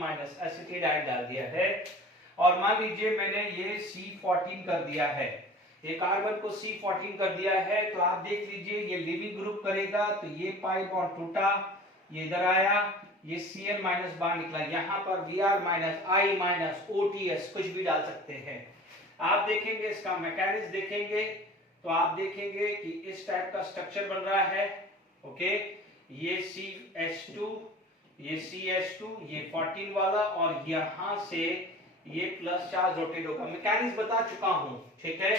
एसिटेट डाल दिया है, और मान लीजिए मैंने ये C14 कर दिया है, ये कार्बन को C14 कर दिया है। तो आप देख लीजिए ये लिविंग ग्रुप करेगा तो ये पाई बॉन्ड टूटा, ये इधर आया, ये Cl माइनस बाहर निकला, यहाँ पर Br minus I minus OTS कुछ भी डाल सकते हैं। आप देखेंगे इसका मैकेनिज्म देखेंगे तो आप देखेंगे कि इस टाइप का स्ट्रक्चर बन रहा है, ओके, ये CH2, ये CH2, ये 14 वाला, और यहां से ये प्लस चार्ज रोटेट होगा, मैकेनिज्म बता चुका हूं, ठीक है।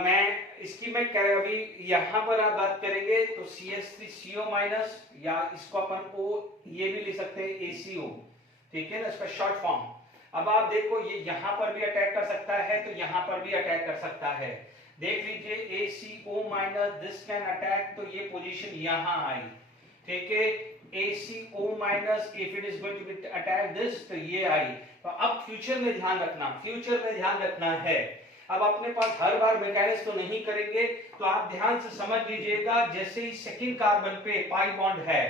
मैं इसकी मैं अभी यहाँ पर आप बात करेंगे तो CH3CO माइनस, या इसको अपन O ये भी लिख सकते हैं ACO, ठीक है ना, इसका शॉर्ट फॉर्म। अब आप देखो ये यहाँ पर भी अटैक कर सकता है तो यहाँ पर भी अटैक कर सकता है, देख लीजिए ACO minus this can attack, तो ये पोजीशन यहाँ आई, ठीक है, ACO minus if it is going to be attack this, तो ये आई। तो अब फ्यूचर में ध्यान रखना है। अब अपने पास हर बार मैकेनिज्म तो नहीं करेंगे, तो आप ध्यान से समझ लीजिएगा, जैसे ही सेकंड कार्बन पे पाई बॉन्ड है,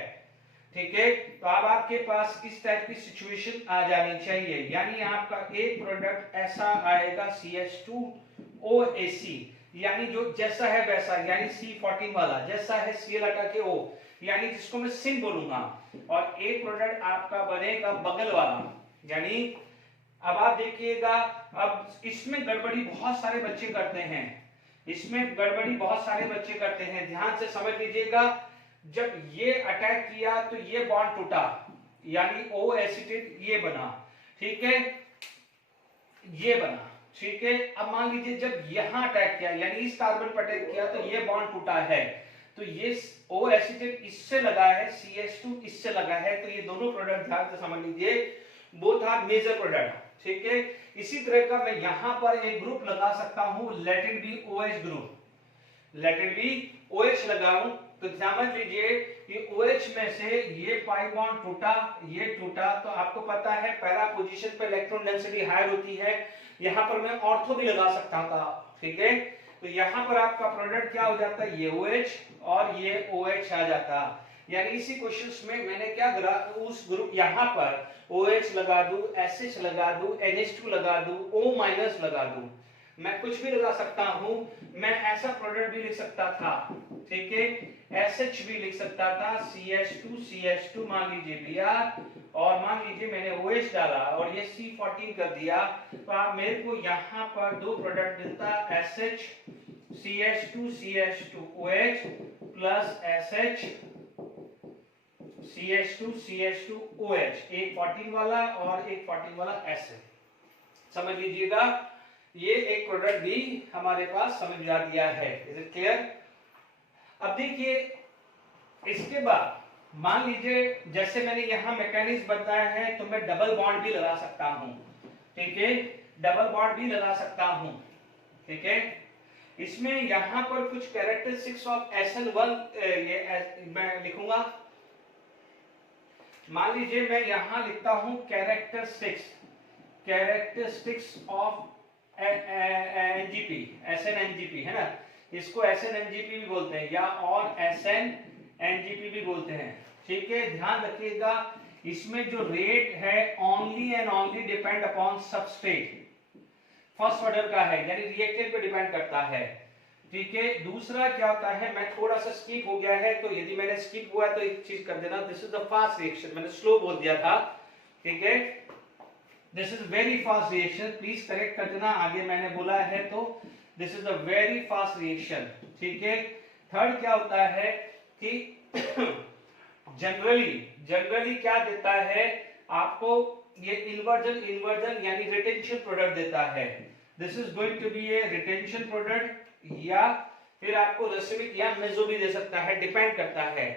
ठीक है, तो अब आपके पास इस टाइप की सिचुएशन आ जानी चाहिए, यानी आपका एक प्रोडक्ट ऐसा आएगा CH2OAC, यानी जो जैसा है वैसा, यानी C14 वाला जैसा है Cl हटा के O, यानी जिसको मैं सिन बोलूंगा, और एक प्रोडक्ट आपका बनेगा बगल वाला, यानी अब आप देखिएगा, अब इसमें गड़बड़ी बहुत सारे बच्चे करते हैं, ध्यान से समझ लीजिएगा। जब ये अटैक किया तो ये बॉन्ड टूटा, यानी O एसिटेट ये बना, ठीक है, ये बना, ठीक है। अब मान लीजिए जब यहां अटैक किया, यानी इस कार्बन पर अटैक किया, तो ये बॉन्ड टूटा है, तो ये O एसिटेट इससे लगा है, CH2 इससे लगा है, तो ये दोनों प्रोडक्ट ध्यान से समझ लीजिए, बोथ आर मेजर प्रोडक्ट, ठीक है। इसी तरह का मैं यहां पर एक ग्रुप लगा सकता हूं, late it B OH group, late it B OH लगाऊं, तो समझ लीजिए कि OH में से ये पाई बॉन्ड टूटा, ये टूटा, तो आपको पता है पहला पोजीशन पे इलेक्ट्रॉन डेंसिटी हायर होती है, यहां पर मैं ऑर्थो भी लगा सकता था, ठीक है। तो यहां पर आपका प्रोडक्ट क्या हो जाता है, ये OH और ये OH आ जाता, यानी इसी क्वेश्चंस में मैंने क्या करा, उस ग्रुप यहाँ पर OH लगा दूं, SH लगा दूं, NH2 लगा दूं, O माइनस लगा दूं, मैं कुछ भी लगा सकता हूं। मैं ऐसा प्रोडक्ट भी लिख सकता था, ठीक है, SH भी लिख सकता था, CH2 मान लीजिए लिया, और मान लीजिए मैंने OH डाला और ये C14 कर दिया, तो आप मेरे को यहाँ पर दो प्रोडक्ट मिलता, SH CH2 OH plus SH CH2 OH, एक 14 वाला और एक 14 वाला SH। समझ लीजिएगा, ये एक प्रोडक्ट भी हमारे पास समझ आ दिया है। Is it clear? अब देखिए इसके बाद मान लीजिए जैसे मैंने यहां मैकेनिज्म बताया है, तो मैं डबल बॉन्ड भी लगा सकता हूं, ठीक है, डबल बॉन्ड भी लगा सकता हूं, ठीक है। इसमें यहां पर कुछ कैरेक्टरिस्टिक्स ऑफ SN1 ये मैं लिखूंगा। मान लीजिए मैं यहां लिखता हूं कैरेक्टरिस्टिक्स ऑफ NGP, SN-NGP है ना, इसको SN-NGP भी बोलते हैं या और SN-NGP भी बोलते हैं, ठीक है। ध्यान रखिएगा इसमें जो रेट है only and only depend upon substrate, first order का है, यानी रिएक्टेंट पे डिपेंड करता है, ठीक है। दूसरा क्या होता है, मैं थोड़ा सा स्किप हो गया है, तो यदि मैंने स्किप हुआ तो एक चीज कर देना, this is the fast reaction, मैंने स्लो बोल दिया था, ठीक है, this is very fast reaction, please correct कर देना, आगे मैंने बोला है तो this is the very fast reaction, ठीक है। थर्ड क्या होता है कि जनरली क्या देता है आपको, ये इन्वर्जन यानी रिटेंशन प्रोडक्ट देता है, this is going to be a retention product, या फिर आपको रसिमिक या मेसो भी दे सकता है, डिपेंड करता है।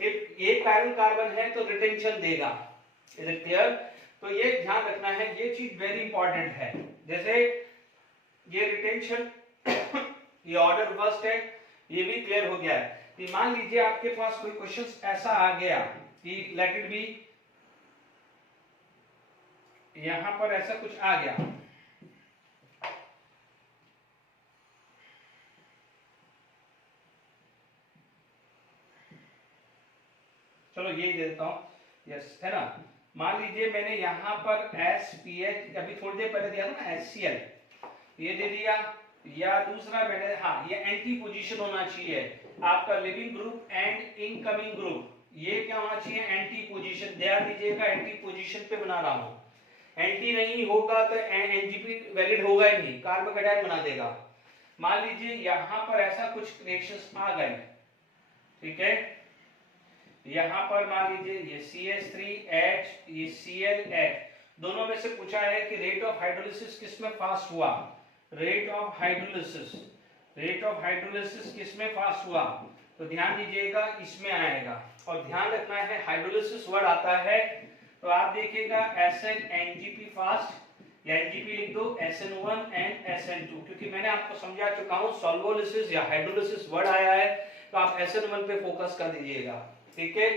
एक पैरेलल कार्बन है तो रिटेंशन देगा, इज इट क्लियर? तो ये ध्यान रखना है, ये चीज वेरी इंपॉर्टेंट है। जैसे ये रिटेंशन ये ऑर्डर फर्स्ट है, ये भी क्लियर हो गया है। कि मान लीजिए आपके पास कोई क्वेश्चन ऐसा आ गया कि लेट इट बी, यहां पर ऐसा कुछ आ गया, चलो यही दे देता हूं, यस है ना। मान लीजिए मैंने यहां पर SPH अभी थोड़ी देर पहले दिया था ना, HCl ये दे दिया, या दूसरा मैंने, हाँ ये एंटी पोजीशन होना चाहिए आपका, leaving group and incoming group, ये क्या होना चाहिए, एंटी पोजीशन, ध्यान दीजिएगा एंटी पोजीशन पे बना रहा हूं, एंटी नहीं होगा तो NGP वैलिड होगा ही नहीं, कार्बोकेटायन बना देगा। मान लीजिए यहां पर ऐसा कुछ रिएक्शंस आ गए, ठीक है, यहां पर मान लीजिए ये CH3H, ये ClH, दोनों में से पूछा है कि रेट ऑफ हाइड्रोलिसिस किसमें फास्ट हुआ, रेट ऑफ हाइड्रोलिसिस किसमें फास्ट हुआ, तो ध्यान दीजिएगा इसमें आएगा। और ध्यान रखना है हाइड्रोलिसिस वर्ड आता है तो आप देखिएगा SN-NGP फास्ट, या NGP लिख दो, SN1 एंड SN2, क्योंकि मैंने आपको समझा चुका हूं सॉल्वोलिसिस या हाइड्रोलिसिस वर्ड आया है तो आप SN1 पे फोकस कर दीजिएगा, ठीक है।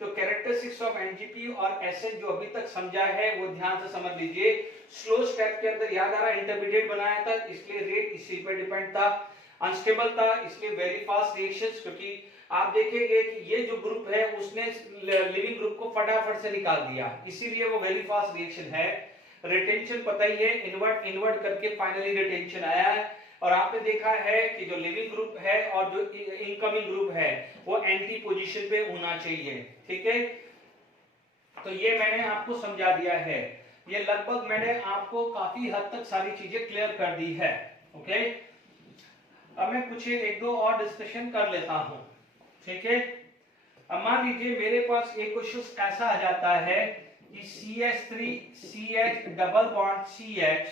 तो कैरेक्टरिस्टिक्स ऑफ NGP और SN जो अभी तक समझा है वो ध्यान से समझ लीजिए। स्लो स्टेप के अंदर याद आ रहा, इंटरमीडिएट बनाया था इसलिए रेट इसी पे डिपेंड था, अनस्टेबल था इसलिए वेरी फास्ट रिएक्शंस, क्योंकि आप देखेंगे कि ये जो ग्रुप है उसने लिविंग ग्रुप को फटाफट से निकाल दिया, इसीलिए वो वेरी फास्ट रिएक्शन है। रिटेंशन पता ही है, इन्वर्ट करके फाइनली रिटेंशन आया है, और आपने देखा है कि जो लिविंग ग्रुप है और जो इनकमिंग ग्रुप है वो एंटी पोजीशन पे होना चाहिए, ठीक है। तो ये मैंने आपको समझा दिया है, ये लगभग मैंने आपको काफी हद तक सारी चीजें क्लियर कर दी है, ओके। अब मैं कुछ एक दो और डिस्कशन कर लेता हूं, ठीक है। अब मान लीजिए मेरे पास एक क्वेश्चन ऐसा आ जाता है कि CH3CH double bond CH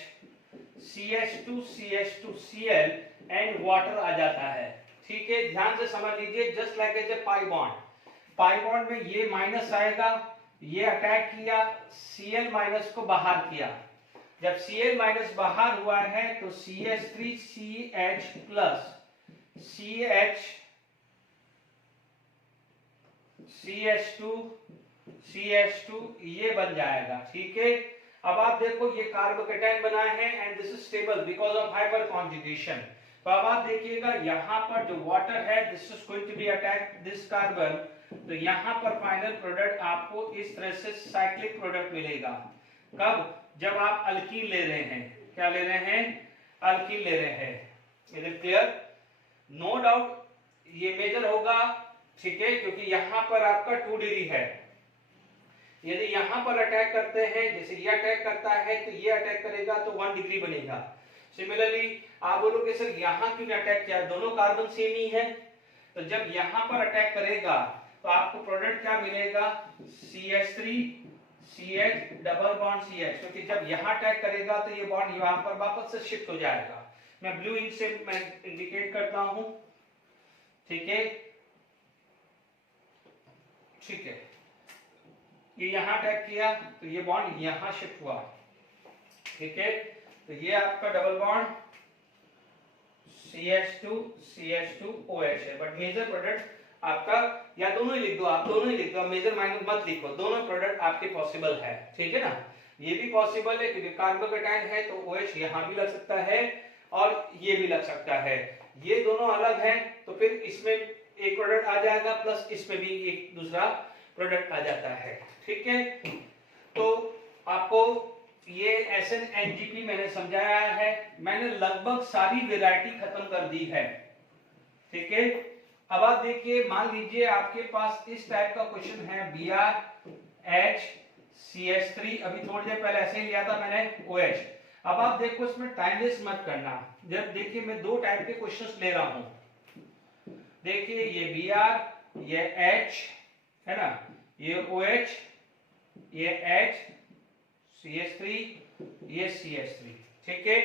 CH2Cl and water आ जाता है, ठीक है। ध्यान से समझ लीजिए, just like a pi bond में ये माइनस आएगा, ये अटैक किया, Cl माइनस को बाहर किया, जब Cl माइनस बाहर हुआ है तो CH3CH प्लस CH2 ये बन जाएगा, ठीक है। अब आप देखो ये कार्बोकेटायन बना है and this is stable because of hyperconjugation, तो अब आप देखिएगा यहाँ पर जो वाटर है this is going to be attack this carbon, तो यहाँ पर फाइनल प्रोडक्ट आपको इस तरह से साइक्लिक प्रोडक्ट मिलेगा। कब? जब आप अल्कीन ले रहे हैं। क्या ले रहे हैं? अल्कीन ले रहे हैं। Is it clear? No doubt ये मेजर होगा, ठीक है, क्योंकि यहाँ पर आपका 2 डिग्री है। यदि यहाँ पर अटैक करते हैं, जैसे ये अटैक करता है तो ये अटैक करेगा तो 1 डिग्री बनेगा। सिमिलरली आप बोलोगे सर यहाँ क्यों अटैक किया, दोनों कार्बन सेम ही है, तो जब यहाँ पर अटैक करेगा तो आपको प्रोडक्ट क्या मिलेगा? CH3 CH double bond CH, क्योंकि जब यहाँ अटैक करेगा तो ये बॉन्ड यहाँ पर वापस से शिफ्ट हो जाएगा। मैं ब्लू इंक से मैं इंडिकेट करता हूं, ठीक है, ठीक है, ये यहाँ अटैक किया तो ये बॉन्ड यहाँ शिफ्ट हुआ, ठीक है, तो ये आपका डबल बॉन्ड CH2OH है। बट मेजर प्रोडक्ट आपका, या दोनों ही लिख दो, आप दोनों ही लिख दो, मेजर माइनस मत लिखो, दोनों प्रोडक्ट आपके पॉसिबल है, ठीक है ना। ये भी पॉसिबल है क्योंकि कार्बोकेटाइन है तो OH यहाँ भी लग सकता है और ये भी लग सकता है। ये दोनों अलग हैं तो फिर इसमें एक प्रोडक्ट आ जाएगा प्लस इसमें भी एक दूसरा प्रोडक्ट आ जाता है, ठीक है। तो आपको ये SN-NGP मैंने समझाया है, मैंने लगभग सारी वैरायटी खत्म कर दी है, ठीक है। अब आप देखिए, मान लीजिए आपके पास इस टाइप का क्वेश्चन है BrHCH3, अभी थोड़ी देर पहले ऐसे ही लिया था मैंने OH। अब आप देखो इसमें टाइम वेस्ट मत करना। जब देखिए मैं 2 टाइप के क्वेश्चंस ले रहा हूं, देखिए ये Br, ये H है ना, ये OH, ये H CH3, ये CH3, ठीक है।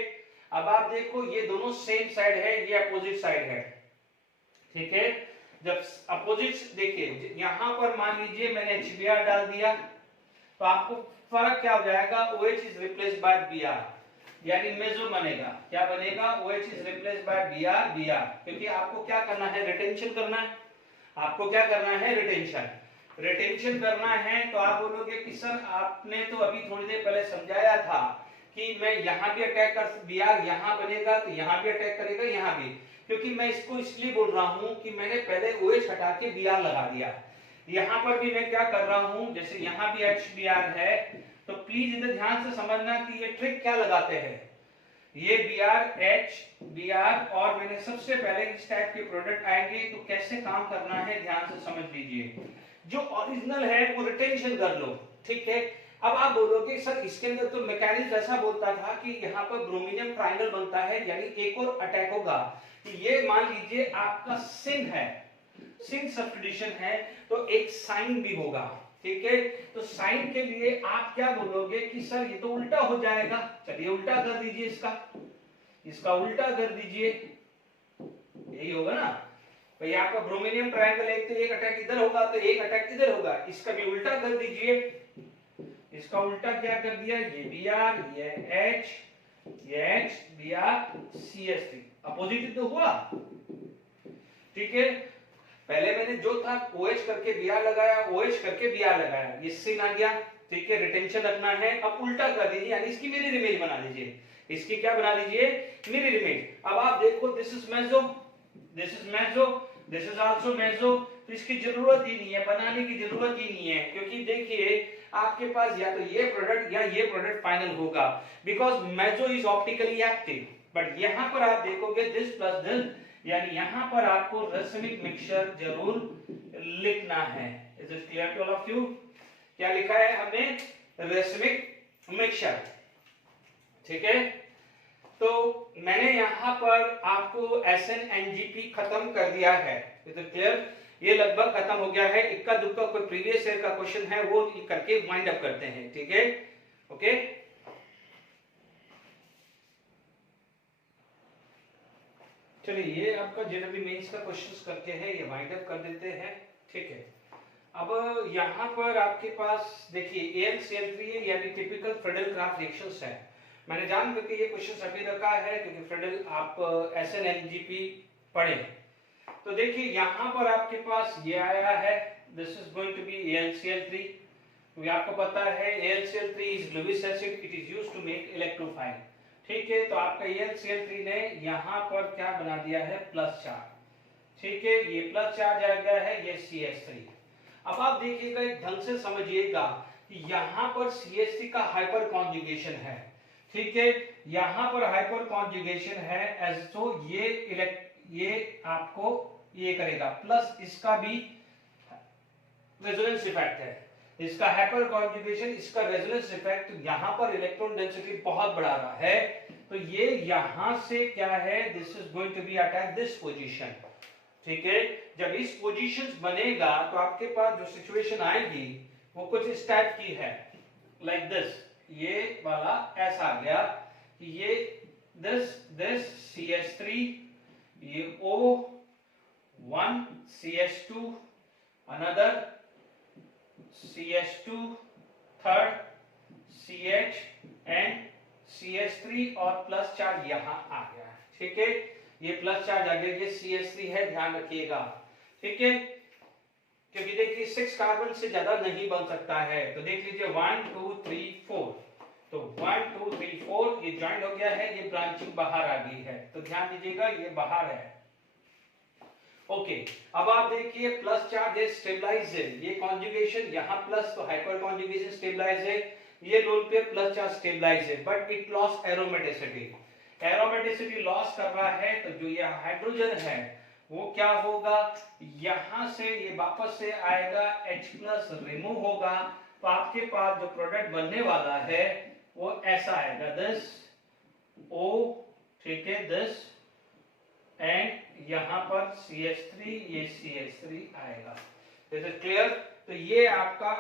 अब आप देखो ये दोनों सेम साइड है, ये अपोजिट साइड है, ठीक है। जब अपोजिट देखिए यहां पर मान लीजिए मैंने HBr डाल दिया तो आपको फर्क क्या हो जाएगा? OH is replaced by Br, यानी मेजो बनेगा। क्या बनेगा? OH is replaced by Br, क्योंकि आपको क्या करना है? रिटेंशन करना है। आपको क्या करना है? रिटेंशन करना है। तो आप बोलोगे कि सर आपने तो अभी थोड़ी देर पहले समझाया था कि मैं यहाँ भी अटैक कर, Br यहाँ बनेगा तो यहाँ भी अटैक करेगा, यहाँ भी, क्योंकि मैं इसको इसलिए बोल रहा हूं कि मैंने पहले OH हटा के Br लगा दिया। यहां पर भी मैं क्या कर रहा हूं, जैसे यहां भी HBr है, तो प्लीज इधर ध्यान से समझना कि ये ट्रिक क्या लगाते हैं। ये HBr और मैंने सबसे पहले इस टाइप के प्रोडक्ट आएंगे तो कैसे काम करना है ध्यान से समझ लीजिए। जो ओरिजिनल है वो रिटेंशन कर लो, ठीक है। अब आप बोलोगे सर इसके अंदर तो मैकेनिज्म ऐसा बोलता था कि यहाँ पर ब्रोमीनियम ट्रायंगल बनता है, यानी एक और अटैक होगा। ये मान लीजिए आपका सिन है, सिन सब्स्टिट्यूशन है, तो एक साइन भी होगा, ठीक है। तो साइन के लिए आप क्या बोलोगे कि सर ये तो उल्टा हो जाएगा, चलिए उल्टा कर दीजिए, इसका उल्टा कर दीजिए, यही होगा ना भाई। आपका ब्रोमीनियम ट्रायंगल है तो एक अटैक इधर होगा तो एक अटैक इधर होगा, इसका भी उल्टा कर दीजिए। इसका उल्टा क्या कर दिया? ये Br, ये H, ये H, Br, CH3, अपोजिट तो हुआ, ठीक है। पहले मैंने जो था OH करके Br लगाया, OH करके Br लगाया, ये सिन आ गया, ठीक है। रिटेंशन रखना है, अब उल्टा कर दीजिए, यानी इसकी मिरर इमेज बना लीजिए। इसकी क्या बना लीजिए? Mirror image. अब आप देखो this is meso, this is meso, this is also meso, तो इसकी जरूरत ही नहीं है, बनाने की जरूरत ही नहीं है, क्योंकि देखिए आपके पास या तो ये प्रोडक्ट या ये प्रोडक्ट फाइनल होगा, because meso is optically active. But यहां पर आप देखोगे दिस प्लस दिस, यानी यहां पर आपको रेसिमिक मिक्सचर जरूर लिखना है। Is it clear to all of you? क्या लिखा है हमने? रेसिमिक मिक्सचर, ठीक है। तो मैंने यहां पर आपको SN-NGP खत्म कर दिया है। Is it clear? ये लगभग खत्म हो गया है। इक्का दुक्का कोई प्रीवियस ईयर का क्वेश्चन है वो करके वाइंड अप करते हैं, ठीक है, ओके। चलिए ये आपका जेडब्ल्यू मेंस का क्वेश्चंस करके है, ये वाइंड अप कर देते हैं, ठीक है। अब यहाँ पर आपके पास देखिए AlCl3 यानी टिपिकल फ्रेडल-क्राफ्ट रिएक्शंस है। मैंने जान करके ये क्वेश्चन अभी रखा है क्योंकि फ्रेडल आप SN-NGP पढ़े। तो देखिए यहाँ पर आपके पास ये आया है, this is going to be AlCl3। तो आपको पता है AlCl3 is Lewis acid, it is used to make electrophile. ठीक है, तो आपका AlCl3 ने यहाँ पर क्या बना दिया है, प्लस चार्ज। ठीक है, ये प्लस चार्ज आ गया है, ये CH3। अब आप देखिएगा, एक ढंग से समझिएगा कि यहाँ पर CH3 का हाइपर कॉन्जुगेशन है। ठीक है, यहाँ पर हाइपर कॉन्जुगेशन है, एज तो ये आपको ये करेगा, प्लस इसका भी रेजोनेंस इफेक्ट है, इसका हाइपर कॉन्जुगेशन, इसका रेजोनेंस इफेक्ट, यहाँ पर इलेक्ट्रॉन डेंसिटी बहुत बढ़ा रहा है, तो ये यहां से क्या है, this is going to be attack this position. ठीक है, जब इस पोजीशन बनेगा तो आपके पास जो सिचुएशन आएगी वो कुछ इस टाइप की है, लाइक दिस, ये वाला ऐसा आ गया कि ये दिस CH3, ये O1 CH2, another CH2, third CH and CH3 और प्लस चार्ज यहाँ आ गया। ठीक है, ये प्लस चार्ज आ गया, ये CH3 है, ध्यान रखिएगा। ठीक है, क्योंकि देखिए 6 कार्बन से ज्यादा नहीं बन सकता है, तो देख लीजिए 1 2 3 4, तो 1 2 3 4 ये ज्वाइन हो गया है, ये ब्रांचिंग बाहर आ गई है, तो ध्यान दीजिएगा ये बाहर है। ओके, अब आप देखिए प्लस चार्ज है, स्टेबलाइज है, ये कॉन्जुगेशन यहाँ प्लस, तो हाइपर कॉन्जुगेशन स्टेबलाइज है, ये lone pair plus charge stabilize है, but it loss aromaticity, aromaticity loss कर रहा है, तो जो ये हाइड्रोजन है वो क्या होगा, यहां से ये वापस से आएगा, H+ रिमूव होगा, तो आपके पास जो प्रोडक्ट बनने वाला है वो ऐसा आएगा, दिस O, ठीक है, दिस एंड यहाँ पर CH3, ये CH3 आएगा। This is clear. तो ये आपका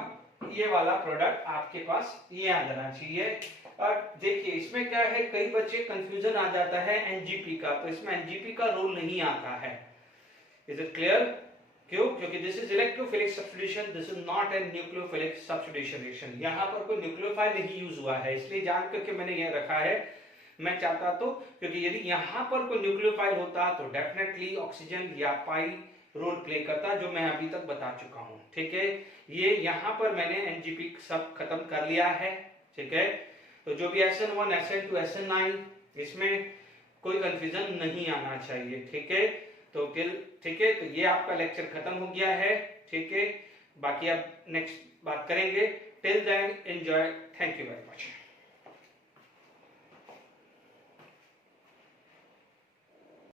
ये वाला प्रोडक्ट आपके पास ये आ जाना चाहिए। और देखिए इसमें क्या है, कई बच्चे कंफ्यूजन आ जाता है NGP का, तो इसमें NGP का रोल नहीं आता है। Is it clear? क्यों? क्योंकि this is electrophilic substitution, this is not a nucleophilic substitution reaction. यहाँ पर कोई न्यूक्लियोफाइल नहीं यूज हुआ है, इसलिए जान करके मैंने ये रखा है। मैं चाहता तो, क्योंकि यदि यहाँ पर कोई न्यूक्लियोफाइल होता तो डेफिनेटली ऑक्सीजन या पाई रोल प्ले करता, जो मैं अभी तक बता चुका हूँ। ठीक है, ये यहाँ पर मैंने NGP सब खत्म कर लिया है। ठीक है, तो जो भी SN1 SN2 SN9, इसमें कोई कंफ्यूजन नहीं आना चाहिए। ठीक है, तो ठीक है, तो ये आपका लेक्चर खत्म हो गया है। ठीक है, बाकी अब नेक्स्ट बात करेंगे। Till then enjoy, thank you very much.